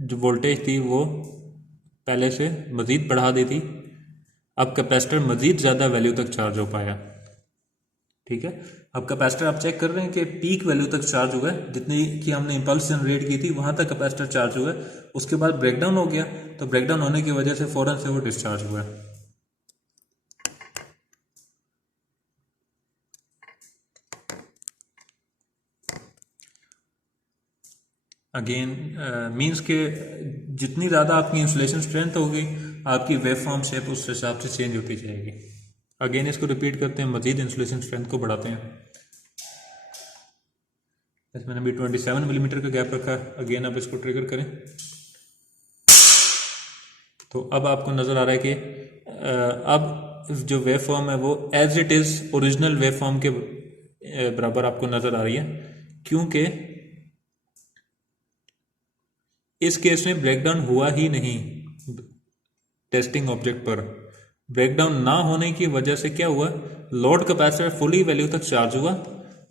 जो वोल्टेज थी वो पहले से मज़ीद बढ़ा दी थी। अब कैपेसिटर मज़ीद ज़्यादा वैल्यू तक चार्ज हो पाया। ठीक है, अब कैपेसिटर आप चेक कर रहे हैं कि पीक वैल्यू तक चार्ज हुआ है, जितनी कि हमने इंपल्स जनरेट की थी वहां तक कैपेसिटर चार्ज हुआ है। उसके बाद ब्रेकडाउन हो गया, तो ब्रेकडाउन होने की वजह से फौरन से वो डिस्चार्ज हुआ है। अगेन मींस के जितनी ज़्यादा आपकी इंसुलेशन स्ट्रेंथ होगी आपकी वेव फॉर्म शेप उस हिसाब से चेंज होती जाएगी। अगेन इसको रिपीट करते हैं, मजीद इंसुलेशन स्ट्रेंथ को बढ़ाते हैं। इसमें अभी 27 मिलीमीटर का गैप रखा है। अगेन अब इसको ट्रिगर करें तो अब आपको नज़र आ रहा है कि अब जो वेव फॉर्म है वो as it is original wave form के बराबर आपको नज़र आ रही है, क्योंकि इस केस में ब्रेकडाउन हुआ ही नहीं। टेस्टिंग ऑब्जेक्ट पर ब्रेकडाउन ना होने की वजह से क्या हुआ, लोड कैपेसिटर फुली वैल्यू तक चार्ज हुआ।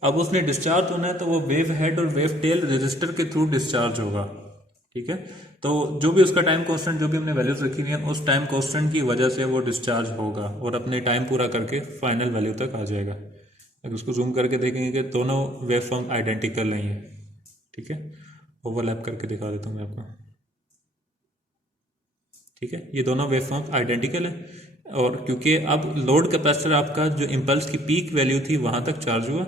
अब उसने डिस्चार्ज होना है तो वो वेव हेड और वेव टेल रेजिस्टर के थ्रू डिस्चार्ज होगा। ठीक है, तो जो भी उसका टाइम कांस्टेंट जो भी हमने वैल्यूज रखी हुई है उस टाइम कांस्टेंट की वजह से वो डिस्चार्ज होगा और अपने टाइम पूरा करके फाइनल वैल्यू तक आ जाएगा। अगर उसको जूम करके देखेंगे कि दोनों वेव फॉर्म आइडेंटिकल नहीं है। ठीक है, ओवरलैप करके दिखा देता हूँ मैं आपको। ठीक है, ये दोनों वेव फॉर्म आइडेंटिकल है और क्योंकि अब लोड कैपेसिटर आपका जो इम्पल्स की पीक वैल्यू थी वहां तक चार्ज हुआ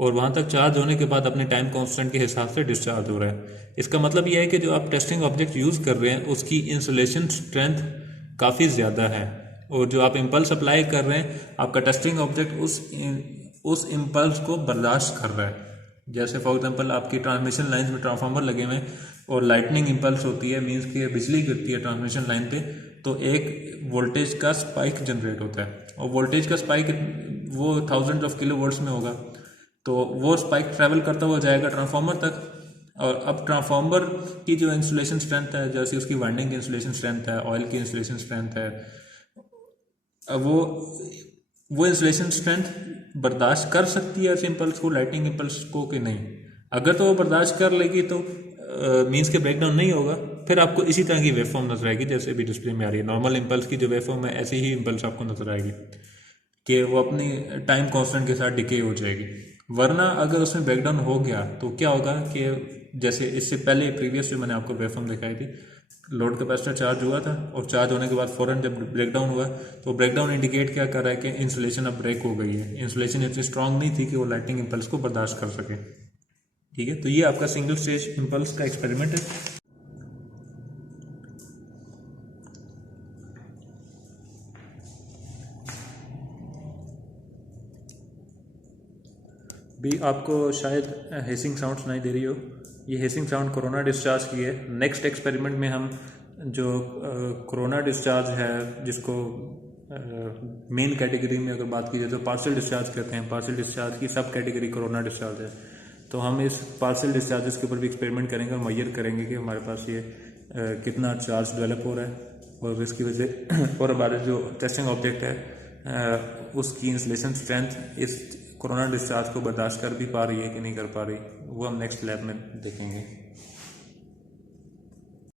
और वहां तक चार्ज होने के बाद अपने टाइम कांस्टेंट के हिसाब से डिस्चार्ज हो रहा है। इसका मतलब यह है कि जो आप टेस्टिंग ऑब्जेक्ट यूज कर रहे हैं उसकी इंसुलेशन स्ट्रेंथ काफ़ी ज़्यादा है और जो आप इम्पल्स अप्लाई कर रहे हैं आपका टेस्टिंग ऑब्जेक्ट उस इम्पल्स को बर्दाश्त कर रहा है। जैसे फॉर एग्जांपल आपकी ट्रांसमिशन लाइन में ट्रांसफार्मर लगे हुए हैं और लाइटनिंग इम्पल्स होती है, मींस कि बिजली गिरती है ट्रांसमिशन लाइन पे, तो एक वोल्टेज का स्पाइक जनरेट होता है और वोल्टेज का स्पाइक वो थाउजेंड ऑफ किलो वोल्ट्स में होगा। तो वो स्पाइक ट्रैवल करता हुआ जाएगा ट्रांसफार्मर तक और अब ट्रांसफार्मर की जो इंसुलेशन स्ट्रेंथ है, जैसे उसकी वाइंडिंग की इंसुलेशन स्ट्रेंथ है, ऑयल की इंसुलेशन स्ट्रेंथ है, अब वो इंसुलेशन स्ट्रेंथ बर्दाश्त कर सकती है ऐसे इम्पल्स को, लाइटिंग इम्पल्स को, कि नहीं। अगर तो वो बर्दाश्त कर लेगी तो मींस के ब्रेकडाउन नहीं होगा। फिर आपको इसी तरह की वेव फॉर्म नजर आएगी जैसे अभी डिस्प्ले में आ रही है। नॉर्मल इम्पल्स की जो वेव फॉर्म है ऐसी ही इम्पल्स आपको नजर आएगी कि वो अपनी टाइम कांस्टेंट के साथ डिके हो जाएगी। वरना अगर उसमें ब्रेकडाउन हो गया तो क्या होगा कि जैसे इससे पहले प्रीवियस जो मैंने आपको वेव फॉर्म दिखाई थी, लोड कैपेसिटर चार्ज हुआ था और चार्ज होने के बाद फौरन जब ब्रेकडाउन हुआ तो ब्रेकडाउन इंडिकेट क्या कर रहा है कि इंसुलेशन अब ब्रेक हो गई है। इंसुलेशन इतनी स्ट्रांग नहीं थी कि वो लाइटिंग इम्पल्स को बर्दाश्त कर सके। ठीक है, तो ये आपका सिंगल स्टेज इम्पल्स का एक्सपेरिमेंट है। भी आपको शायद हेसिंग साउंड सुनाई दे रही हो, ये हेसिंग साउंड कोरोना डिस्चार्ज की है। नेक्स्ट एक्सपेरिमेंट में हम जो कोरोना डिस्चार्ज है जिसको मेन कैटेगरी में अगर बात की जाए तो पार्सल डिस्चार्ज कहते हैं, पार्सल डिस्चार्ज की सब कैटेगरी कोरोना डिस्चार्ज है। तो हम इस पार्सल डिस्चार्जेस के ऊपर भी एक्सपेरिमेंट करेंगे और मेजर करेंगे कि हमारे पास ये कितना चार्ज डेवलप हो रहा है और इसकी वजह और हमारे जो टेस्टिंग ऑब्जेक्ट है उसकी इंसुलेशन स्ट्रेंथ इस कोरोना डिस्चार्ज को बर्दाश्त कर भी पा रही है कि नहीं कर पा रही, वो हम नेक्स्ट लैब में देखेंगे।